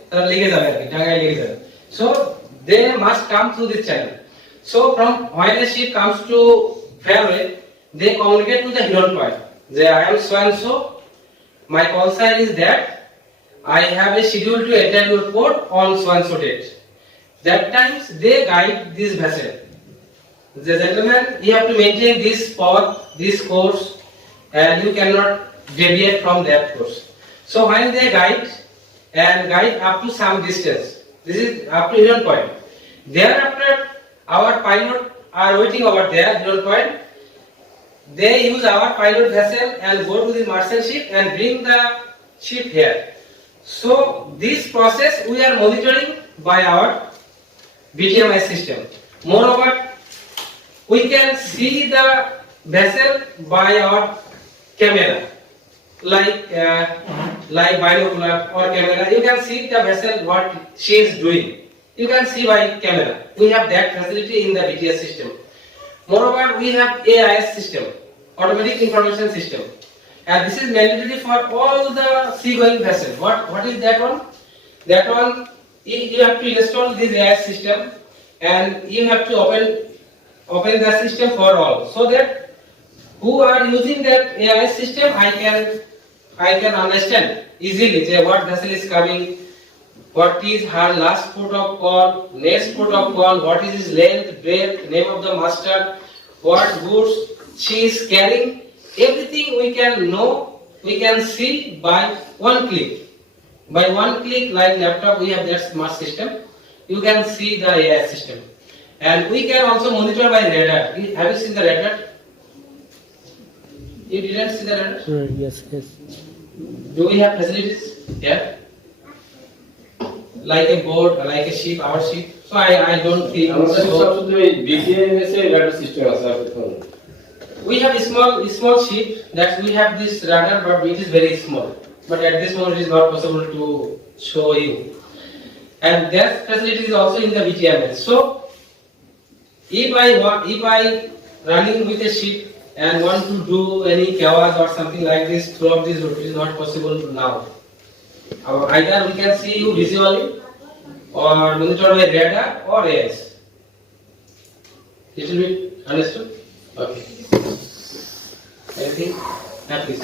so they must come through this channel. So from when a ship comes to fairway, they communicate to the Huron Point. They, I am so and so, my call sign is that, I have a schedule to enter your port on so and so date. That times they guide this vessel. The gentleman, you have to maintain this path, this course, and you cannot deviate from that course. So when they guide up to some distance, this is up to Huron Point. Thereafter, our pilot are waiting over there, Huron Point. They use our pilot vessel and go to the merchant ship and bring the ship here. So this process we are monitoring by our BTMI system. Moreover, we can see the vessel by our camera, like binocular or camera. You can see the vessel what she is doing. You can see by camera. We have that facility in the BTS system. Moreover, we have AIS system, automatic information system. And this is mandatory for all the seagoing vessels. What is that one? That one, you have to install this AIS system, and you have to open the system for all, so that who are using that AIS system, I can understand easily what vessel is coming, what is her last port of call, next port of call, what is his length, breadth, name of the master, what goods she is carrying. Everything we can know, we can see by one click. By one click, like laptop, we have that smart system. You can see the AI system. And we can also monitor by radar. Have you seen the radar? You didn't see the radar? Yes. Do we have facilities here? Like a boat, like a ship, our ship? So I don't think so. We have a small ship that we have this radar, but it is very small. But at this moment it is not possible to show you. And that facility is also in the BTMS. So If I running with a ship and want to do any chaos or something like this throughout this route, it is not possible now. Either we can see you visually or monitor by radar or AIS. Little bit understood? Okay. Anything? Yeah, please.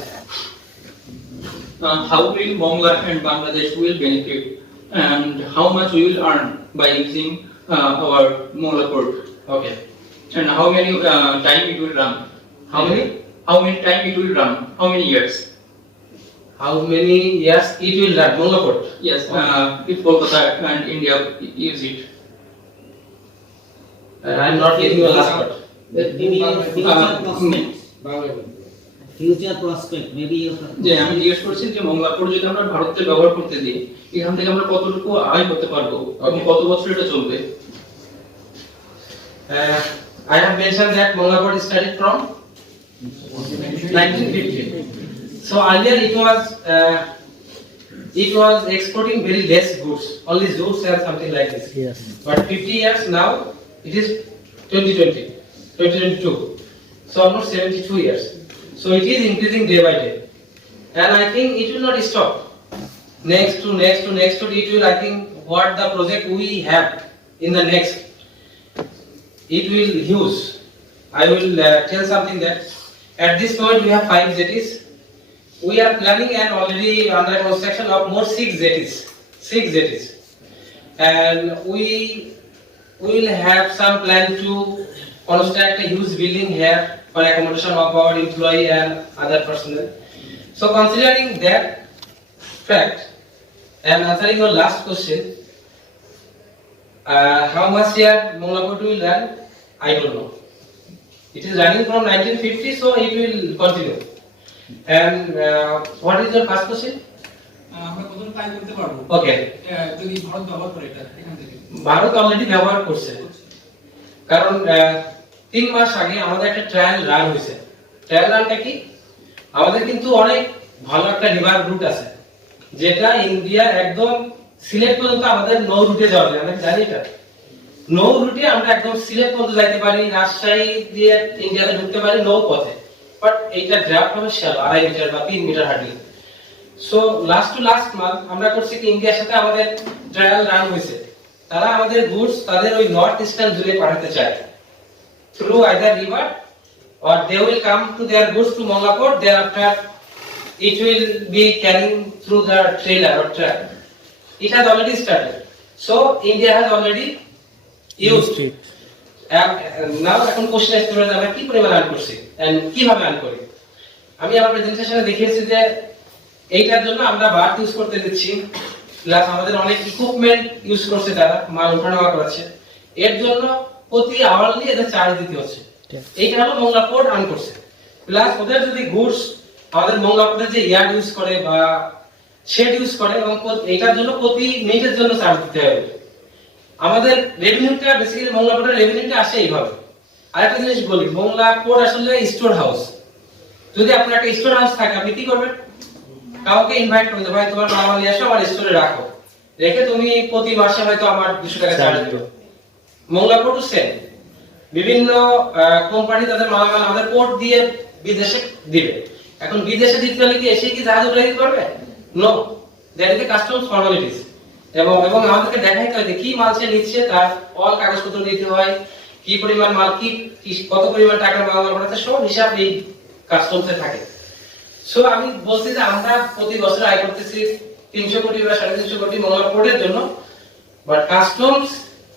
How will Mongla and Bangladesh will benefit, and how much we will earn by using our Mongla port? Okay. And how many time it will run? How many? How many time it will run? How many years? How many years it will run? Mongla port? Yes, if Kolkata and India use it. I am not getting your last part. Future prospect, maybe you যে আমি জিজ্ঞেস করছি যে Mongla port যদি আমরা ভারতে ব্যবহার করতে দিই, এখান থেকে আমরা কতটুকু আয় করতে পারবো এবং কত বছর এটা চলবে? I have mentioned that Mongla port started from 1950. So earlier it was exporting very less goods, only goods and something like this. Yes. But 50 years now, it is 2022. So almost 72 years. So it is increasing day by day. And I think it will not stop. Next to it will, I think, what the project we have in the next, it will use. I will tell something that at this point we have 5 jetties. We are planning and already under construction of more 6 jetties. 6 jetties. And we will have some plan to construct a huge building here for accommodation of our employee and other personnel. So considering that fact and answering your last question, how much year Mongla port will run, I don't know. It is running from 1950, so it will continue. And what is your first question? আমরা কত time করতে পারবো? Okay. যদি ভারত ব্যবহার করে এটা এখান থেকে। ভারত অলরেডি ব্যবহার করছে, কারণ 3 মাস আগে আমাদের একটা ট্রায়াল রান হয়েছে। ট্রায়াল রানটা কি? আমাদের কিন্তু অনেক ভালো একটা রিভার রুট আছে, যেটা ইন্ডিয়া একদম সিলেট পর্যন্ত আমাদের নৌ রুটে যাওয়া যায়। আমরা জানি এটা নৌ রুটে আমরা একদম সিলেট পর্যন্ত যাইতে পারি, রাজশাহী দিয়ে ইন্ডিয়াতে ঢুকতে পারি নৌ পথে। বাট এইটা ড্রাফট হবে 2.5 মিটার বা 3 metre hardly. So last month আমরা করছি কি, ইন্ডিয়ার সাথে আমাদের ট্রায়াল রান হয়েছে। তারা আমাদের গুডস তাদের ওই নর্থ ইস্টার্ন জোনে পাঠাতে চায় through either river, or they will come to their goods to Mongla port. Thereafter it will be carrying through the trailer or truck. It has already started. So India has already used it. Now এখন question আসতে পারে আমরা কি পরিমাণ earn করছি and কিভাবে earn করি। আমি আমার প্রেজেন্টেশনে দেখিয়েছি যে এইটার জন্য আমরা বার্থ ইউজ করতে দিচ্ছি, প্লাস আমাদের অনেক ইকুইপমেন্ট ইউজ করছে, তারা মাল ওঠানামা করাচ্ছে। এর জন্য প্রতি আওয়ারলি এদের চার্জ দিতে হচ্ছে। এইটা হলো মংলা পোর্ট আর্ন করছে। প্লাস ওদের যদি গুডস আমাদের মংলা পোর্টে যে ইয়ার্ড ইউজ করে বা শেড ইউজ করে, এবং এইটার জন্য প্রতি মিনিটের জন্য চার্জ দিতে হবে। আমাদের রেভিনিউটা বেসিক্যালি মংলা পোর্টের রেভিনিউটা আসে এইভাবে। আরেকটা জিনিস বলি, মংলা পোর্ট আসলে স্টোর হাউস। যদি আপনার একটা স্টোর হাউস থাকে, আপনি কি করবেন? কাউকে ইনভাইট করতে, ভাই তোমার মালামাল নিয়ে আসো, আমার স্টোরে রাখো, রেখে তুমি প্রতি মাসে হয়তো আমার 200 টাকা চার্জ দিও। মংলা পোর্ট সেম, বিভিন্ন কোম্পানি তাদের মালামাল আমাদের পোর্ট দিয়ে বিদেশে দিবে। এখন বিদেশে দিতে হলে কি এসে কি জাহাজ উড়াই দিতে পারবে? No, that is the customs formalities. এবং আমাদেরকে দেখাইতে হয় যে কি মাল সে নিচ্ছে, তার অল কাগজপত্র দিতে হয়, কি পরিমাণ মাল, কি কত পরিমাণ টাকার মালামাল পাঠাচ্ছে, সব হিসাব এই কাস্টমসে থাকে। সো আমি বলছি যে আমরা প্রতি বছর আয় করতেছি 300 কোটি বা 350 কোটি মংলা পোর্টের জন্য, বাট কাস্টমস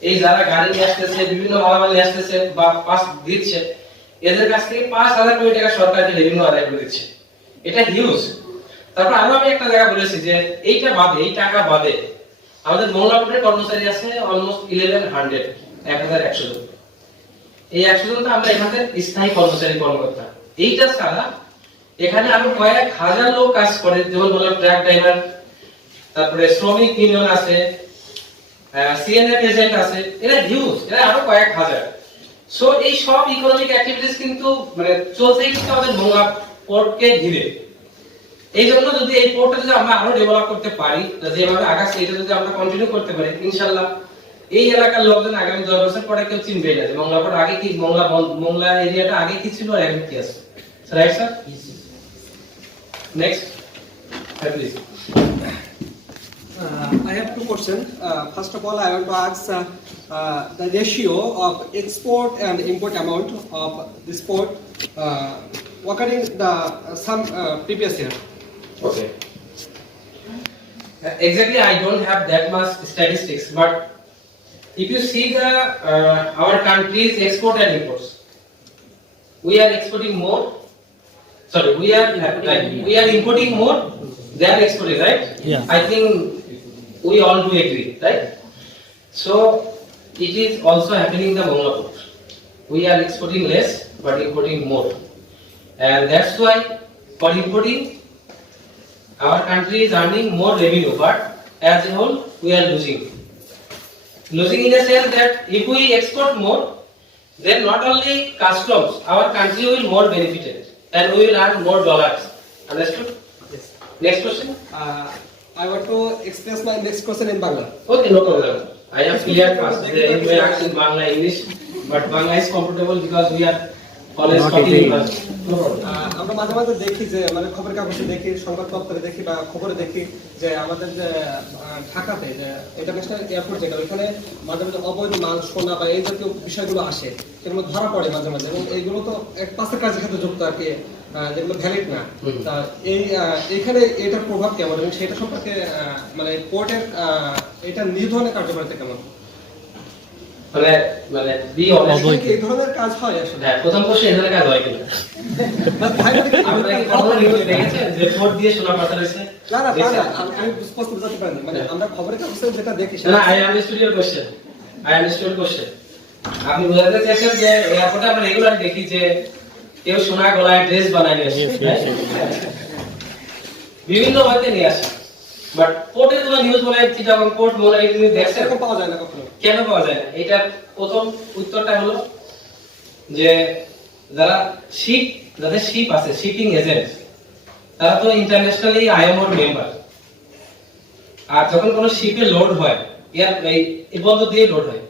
এই যারা গাড়ি নিয়ে আসতেছে, বিভিন্ন মালামাল নিয়ে আসতেছে বা পাস দিচ্ছে, এদের কাছ থেকে 5000 কোটি টাকা সরকারকে রেভিনিউ আদায় করে দিচ্ছে। এটা হিউজ। তারপর আমি একটা জায়গা বলেছি যে এইটা বাদে, এই টাকা বাদে আমাদের মংলা পোর্টের কর্মচারী আছে অলমোস্ট 1100 জন। এই 100 জন তো আমরা এখানে স্থায়ী কর্মকর্তা। এইটা ছাড়া এখানে আরো কয়েক হাজার লোক কাজ করে, যেমন বললাম ট্রাক ড্রাইভার, তারপরে শ্রমিক ইউনিয়ন আছে, সিএনএফ এজেন্ট আছে, এরা হিউজ, এরা আরো কয়েক হাজার। সো এই সব ইকোনমিক অ্যাক্টিভিটিস কিন্তু মানে চলতেই কিন্তু আমাদের মংলা পোর্টকে ঘিরে। এই জন্য যদি এই পোর্টটা যদি আমরা আরো ডেভেলপ করতে পারি, যেভাবে আগাচ্ছে এটা যদি আমরা কন্টিনিউ করতে পারি, ইনশাআল্লাহ এই এলাকার লোকজন আগামী 10 বছর পরে কেউ চিনবে না যে মংলা পোর্ট আগে কি মংলা এরিয়াটা আগে কি ছিল আর এখন কি আছে। Right sir? Next please. I have two questions. First of all, I want to ask the ratio of export and import amount of this port according the some previous year. Okay. Exactly, I don't have that much statistics, but if you see the our country's export and imports, we are exporting more. Sorry, we are importing more than exporting, right? Yeah. I think we all do agree, right? So it is also happening in the Mongla port. We are exporting less but importing more, and that's why for importing our country is earning more revenue, but as a whole we are losing. Losing in the sense that if we export more, then not only customs, our country will more benefited and we will earn more dollars. Understood? Yes. Next question. I want to express my next question in Bangla. Okay, no problem. I have cleared first. You may ask in Bangla, English, but Bangla is comfortable because we are always Not talking easy. English. No problem. আমরা মাঝে মাঝে দেখি যে মানে খবরের কাগজে দেখি, সংবাদপত্রে দেখি বা খবরে দেখি যে আমাদের যে ঢাকাতে যে ইন্টারন্যাশনাল এয়ারপোর্ট যেটা ওইখানে মাঝে মাঝে অবৈধ মাল সোনা বা এই জাতীয় বিষয়গুলো আসে, এগুলো ধরা পড়ে মাঝে মাঝে, এবং এইগুলো তো এক পাশের কাজের সাথে যুক্ত আর কি, যেগুলো ভ্যালিড না। তা এইখানে এটার প্রভাব কেমন এবং সেটা সম্পর্কে মানে কোর্টের এটা নির্ধারণের কার্যকারিতা কেমন? মানে বি অনেস্ট, এই ধরনের কাজ হয় আসলে? হ্যাঁ, প্রথম প্রশ্ন এই ধরনের কাজ হয় কিনা? আপনারা কি কখনো নিউজ দেখেছেন যে ফোর্ট দিয়ে সোনা পাচার হয়েছে? না না না, আমি স্পষ্ট বুঝাতে পারিনি, মানে আমরা খবরের কাগজে যেটা দেখি না, I understood your question. আপনি বোঝাতে চাইছেন যে এয়ারপোর্টে আমরা রেগুলার দেখি যে কেউ সোনা গলায় ড্রেস বানায় নিয়ে আসে, বিভিন্ন ওয়েতে নিয়ে আসে, বাট কোর্টের কোনো নিউজ বলে চিটাগং কোর্ট বলে এই নিউজ দেখছেন? এরকম পাওয়া যায় না কখনো। কেন পাওয়া যায় না? এটার প্রথম উত্তরটা হলো যে যাদের শিপ আছে, শিপিং এজেন্ট, তারা তো ইন্টারন্যাশনালি আইএমওর মেম্বার। আর যখন কোনো শিপে লোড হয়, এই বন্দর দিয়ে লোড হয়,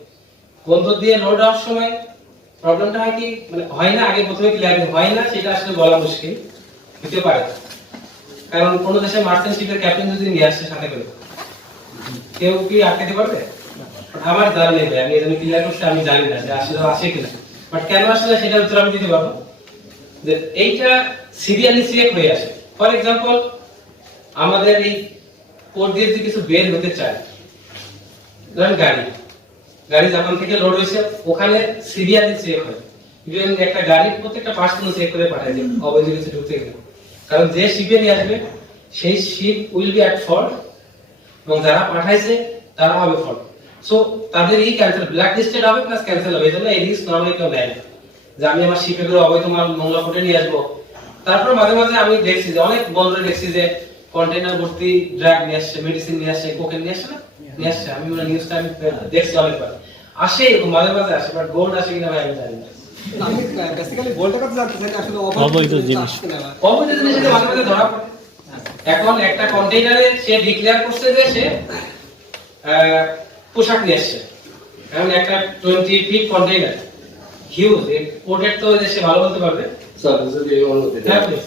বন্দর দিয়ে লোড হওয়ার সময় প্রবলেমটা হয় কি, মানে হয় না, আগে প্রথমে ক্লিয়ার হয় না, সেটা আসলে বলা মুশকিল হতে পারে। কারণ কোনো দেশে মার্চেন্ট শিপের ক্যাপ্টেন যদি নিয়ে আসছে সাথে করে, কেউ কি আটকাতে পারবে? আমার জানা নেই ভাই, আমি এজন্য ক্লিয়ার করছি, আমি জানি না যে আসলে আসে কিনা, বাট কেন আসলে সেটা উত্তর আমি দিতে পারবো। যে এইটা সিরিয়ালি চেক হয়ে আসে। ফর এক্সাম্পল, আমাদের এই পোর্ট দিয়ে যদি কিছু বের হতে চায়, ধরেন গাড়ি জাপান থেকে লোড হয়েছে, ওখানে সিরিয়ালি চেক হয়। ইভেন একটা গাড়ির প্রত্যেকটা পার্টস চেক করে পাঠায় যে অবৈধ কিছু ঢুকতে গেলে, কারণ যে শিপে নিয়ে আসবে সেই sheep will be at fault এবং যারা পাঠাইছে তারা হবে ফল্ট। সো তাদের এই ক্যান্সেল, ব্ল্যাক লিস্টেড হবে প্লাস ক্যান্সেল হবে। এজন্য এই রিস্ক নরমালি কেউ নেয় না যে আমি আমার শিপে করে অবৈধ মাল মংলা পোর্টে নিয়ে আসবো। তারপর মাঝে মাঝে আমি দেখছি যে অনেক বন্দরে দেখছি যে কন্টেইনার ভর্তি ড্রাগ নিয়ে আসছে, মেডিসিন নিয়ে আসছে, কোকেন নিয়ে আসছে, না নিয়ে আসছে, আমি ওই নিউজটা আমি দেখছি অনেকবার, আসে মাঝে মাঝে আসে, বাট গোল্ড আসে কিনা ভাই আমি জানি না। আমি বেসিক্যালি গোল্ডের কথা জানতে চাই, আসলে অবৈধ জিনিস অবৈধ জিনিসের মাঝে মাঝে ধরা পড়ে। এখন একটা কন্টেইনারে সে ডিক্লেয়ার করছে যে সে পোশাক নিয়ে আসছে, এখন একটা 20 ফিট কন্টেইনার হিউজ, পোর্টের তো দেশে ভালো বলতে পারবে। স্যার যদি অনুমতি দেন, হ্যাঁ প্লিজ।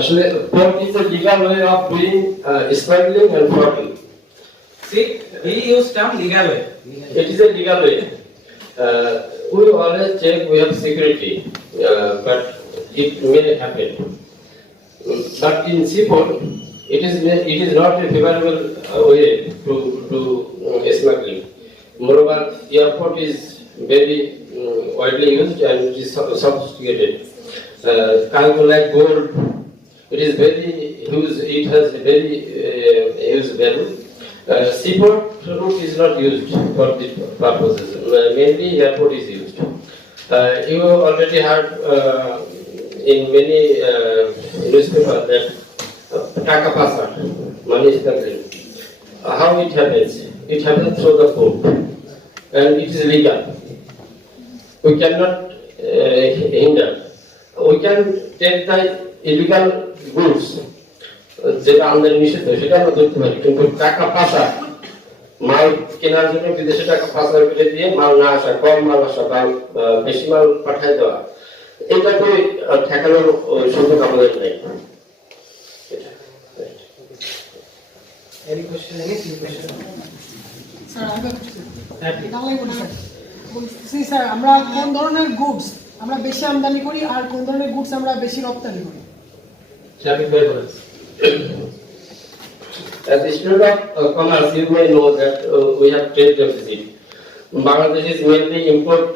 আসলে port is a legal way of doing smuggling and frauding. See, we use term legal way. It is a legal way. We always check we have security, but it may happen. But in seaport, it is not a favorable way to smuggling. Moreover, airport is very widely used and it is sophisticated. Cargo like gold, it is very huge. It has a very huge value. Seaport route is not used for these purposes. Mainly airport is used. You already heard in many newspapers that taka pasar, money smuggling. How it happens? It happens through the port, and it is legal. We cannot hinder. We can take the illegal goods যেটা আমাদের নিষিদ্ধ, সেটা আমরা ধরতে পারি, কিন্তু টাকা পাচার মাল কেনার জন্য বিদেশে টাকা পাচার করে দিয়ে মাল না আসা, কম মাল আসা বা বেশি মাল পাঠায় দেওয়া, এটাকে ঠেকানোর সুযোগ আমাদের নেই। Any question? Any question? Sir sir আমরা কোন ধরনের গুডস আমরা বেশি আমদানি করি আর কোন ধরনের গুডস আমরা বেশি রপ্তানি করি? As a student of commerce, you may know that we have trade deficit. Bangladesh is mainly import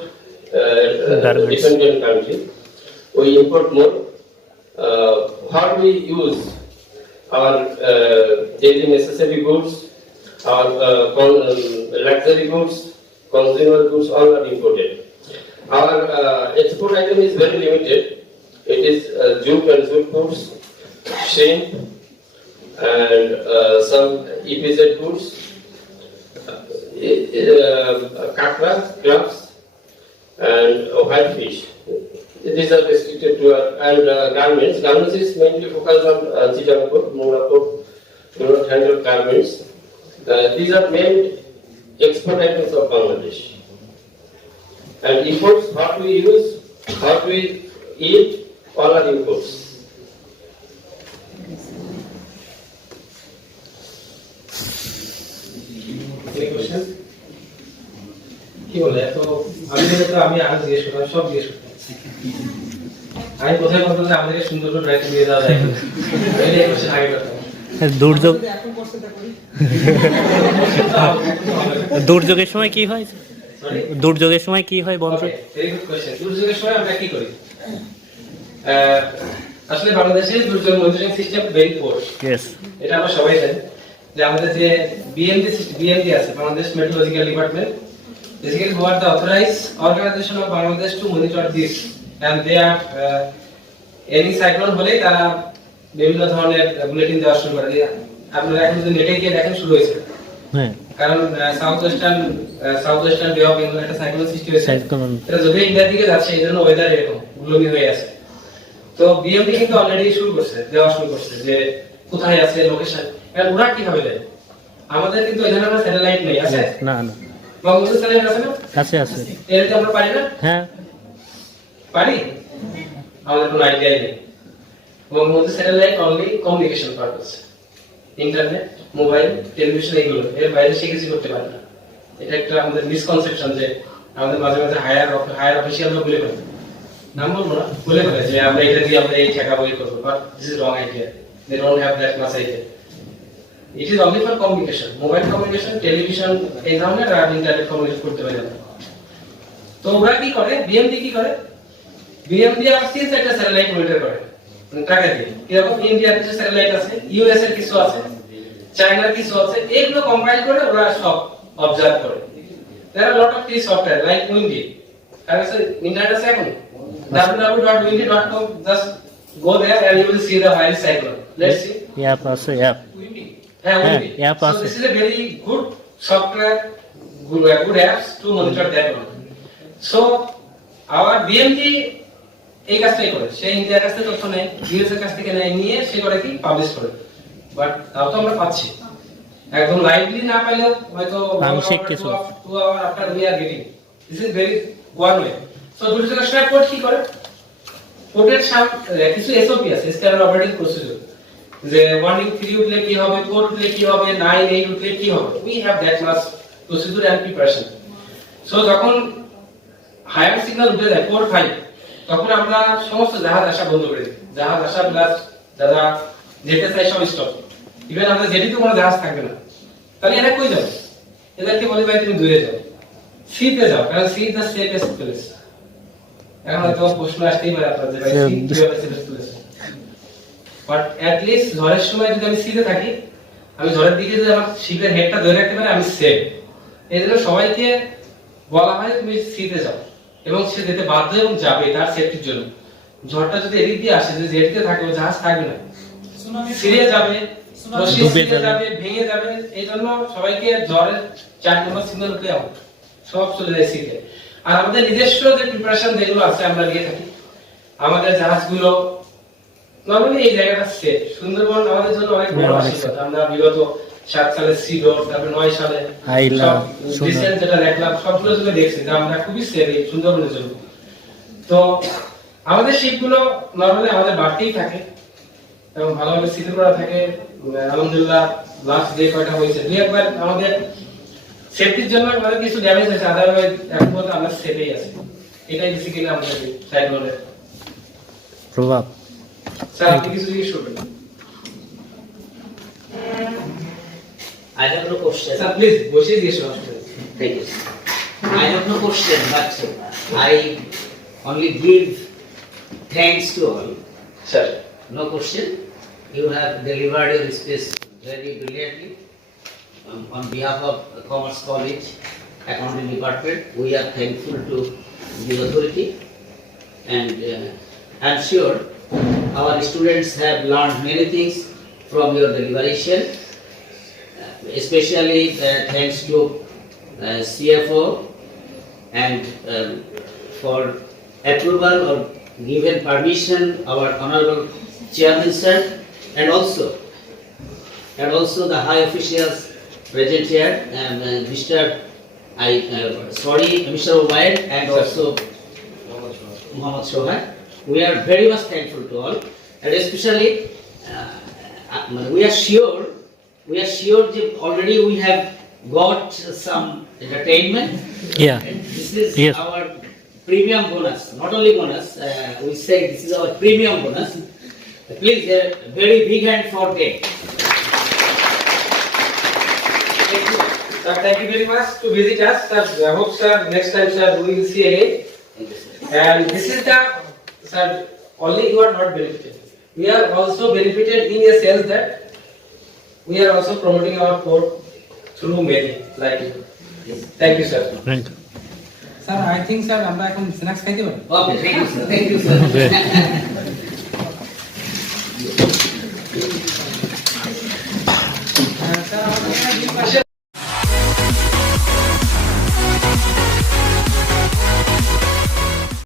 dependent country. We import more. What we use our daily necessary goods, our luxury goods, consumer goods, all are imported. Our export item is very limited. It is jute and jute goods, shrimp, and some EPZ goods, kakra, crabs, and whitefish. These are restricted to and garments. Garments is mainly focused on Chittagong port, Mongla port, do not handle garments. These are main export items of Bangladesh. And imports, what we use, what we eat, all are imports. Any question? কি বলে তো আমি আগে জিজ্ঞেস করলাম, সব জিজ্ঞেস করলাম। আমি কোথায় বলতাম যে আমাদেরকে সুন্দর করে রাইটিং দিয়ে দেওয়া যায়, এই কোশ্চেন আগে করতাম। দুর্যোগ দুর্যোগের সময় কি হয়? দুর্যোগের সময় কি হয় বন্ধ? Very good question. দুর্যোগের সময় আমরা কি করি? আসলে বাংলাদেশের দুর্যোগ monitoring system very poor. Yes, এটা আমরা সবাই জানি যে আমাদের যে বিএমডি আছে, Bangladesh meteorological department, basically who are the authorized organization of Bangladesh to monitor this, and they are any cyclone হলে তারা বিভিন্ন ধরনের বুলেটিন দেওয়া শুরু করে। আপনারা এখন যদি নেটে গিয়ে দেখেন শুরু হয়েছে, হ্যাঁ, কারণ সাউথ ওয়েস্টার্ন বে অফ বেঙ্গল একটা সাইক্লোন সৃষ্টি হয়েছে। এটা যদি ইন্ডিয়ার দিকে যাচ্ছে, এই জন্য ওয়েদার এরকম গ্লোমি হয়ে আছে। তো বিএমডি কিন্তু অলরেডি দেওয়া শুরু করছে যে কোথায় আছে লোকেশন। এন্ড ওরা কিভাবে দেয়? আমাদের কিন্তু এই ধরনের স্যাটেলাইট নেই, আছে না না, বঙ্গবন্ধু স্যাটেলাইট আছে না? আছে আছে। এর আমরা পারি না? হ্যাঁ পারি, আমাদের কোনো আইডিয়া নেই। Bangabandhu satellite only communication purpose, internet, mobile, television, এগুলো এর বাইরে সে কিছু করতে পারে না। এটা একটা আমাদের মিসকনসেপশন যে আমাদের মাঝে মাঝে হায়ার অফিসিয়ালরা বলে ফেলে, নাম বলবো না, বলে ফেলে যে আমরা এটা দিয়ে আমরা এই ঠেকা বই করবো, but this is wrong idea. They don't have that much idea. It is only for communication, mobile communication, television, এই ধরনের আর ইন্টারনেট কমিউনিকেশন করতে পারে না। তো ওরা কি করে? বিএমডি কি করে? বিএমডি আর সিএস একটা স্যাটেলাইট মনিটর করে, মানে টাকা দিয়ে। এরকম ইন্ডিয়ার কিছু স্যাটেলাইট আছে, ইউএস এর কিছু আছে, চায়নার কিছু আছে, এগুলো কম্পাইল করে ওরা সব অবজার্ভ করে। There are a lot of free software like Windy. আর আছে ইন্টারনেট আছে এখন, www.windy.com, just go there and you will see the wild cyclone. Let's see. App আছে, অ্যাপ হ্যাঁ, অ্যাপ so আছে। this is a very good software, good apps to monitor that one. So our BMG এই কাজটাই করে, সে ইন্ডিয়ার কাছ থেকে তথ্য নেয়, ইউএস এর কাছ থেকে নিয়ে সে করে কি পাবলিশ করে। বাট তাও তো আমরা পাচ্ছি, একদম লাইভলি না পাইলেও হয়তো আংশিক কিছু 2 hour after we are getting. This is very one way. So দুর্যোগের সময় কোড কি করে? কোডের কিছু এসওপি আছে, স্ট্যান্ডার্ড অপারেটিং প্রসিডিউর, যে ওয়ার্নিং 3 উঠলে কি হবে, 4 উঠলে কি হবে, 9 8 উঠলে কি হবে। We have that much procedure and preparation. So যখন হায়ার সিগন্যাল উঠে যায় 4 5, তখন আমরা সমস্ত জাহাজ আসা বন্ধ করে দিই। জাহাজ আসা প্লাস যারা যেতে চাই সব স্টপ। ইভেন আমাদের যেটিতে কোনো জাহাজ থাকবে না। তাহলে এরা কই যাবে? এদেরকে বলি ভাই তুমি দূরে যাও, সিতে যাও, কারণ sea is the safest place. এখন হয়তো প্রশ্ন আসতেই পারে আপনাদের, ভাই সি কিভাবে safest place? But at least ঝড়ের সময় যদি আমি সিতে থাকি, আমি ঝড়ের দিকে যদি আমার শিপের হেডটা ধরে রাখতে পারি, আমি সেফ। এই জন্য সবাইকে বলা হয় তুমি সিতে যাও, এবং সে যেতে বাধ্য এবং যাবে তার সেফটির জন্য। ঝড়টা যদি এদিক দিয়ে আসে, যে যেদিকে থাকবে জাহাজ থাকবে না, সিরিয়ে যাবে, যাবে, ভেঙে যাবে। এই জন্য সবাইকে ঝড়ের 4 নম্বর সিগন্যাল উঠলে সব চলে যায় সিতে। আর আমাদের নিজস্ব যে প্রিপারেশন যেগুলো আছে আমরা নিয়ে থাকি, আমাদের জাহাজগুলো নরমালি এই জায়গাটা সেফ। সুন্দরবন আমাদের জন্য অনেক বড় আশীর্বাদ। আমরা বিগত 7 সালে সিডর, তারপরে 9 সালে আইলা, সব সুন্দর। রিসেন্ট যেটা দেখলাম সবগুলো যদি দেখছি যে আমরা খুবই সেভ এই সুন্দরবনের জন্য। তো আমাদের শিপগুলো নরমালি আমাদের বাড়তেই থাকে এবং ভালোভাবে সিল করা থাকে। আলহামদুলিল্লাহ লাস্ট যে কয়টা হয়েছে দুই একবার আমাদের সেফটির জন্য আমাদের কিছু ড্যামেজ হয়েছে, আদারওয়াইজ এখন পর্যন্ত আমরা সেফেই আছি। এটাই বেসিক্যালি আমাদের সাইক্লোনের প্রভাব। স্যার আপনি কিছু জিজ্ঞেস করবেন? I have no question. Sir please বসে জিজ্ঞেস করুন। Thank you. I have no question, but I only give thanks to all. Sir. No question. You have delivered your speech very brilliantly. On behalf of Commerce College, Accounting Department, we are thankful to the authority, and I'm sure our students have learned many things from your deliberation, especially thanks to CFO and for approval or given permission our honorable chairman sir, and also the high officials present here, Mr. Obaid and also Mohammad Shohan. We are very much thankful to all, and especially we are sure that already we have got some entertainment. Yeah. And this is Yes. our premium bonus, not only bonus. We say this is our premium bonus. Please, a very big hand for them. Thank you. Sir, thank you very much to visit us. Sir, I hope sir next time sir we will see again. Thank you, sir. And this is the sir only you are not benefited. We are also benefited in a sense that we are also promoting our port through many like you. Thank you sir. Thank you. Sir I think sir আমরা এখন snacks খাইতে পারি। Okay, thank you, sir. Thank you, sir. Okay. Sir আমাদের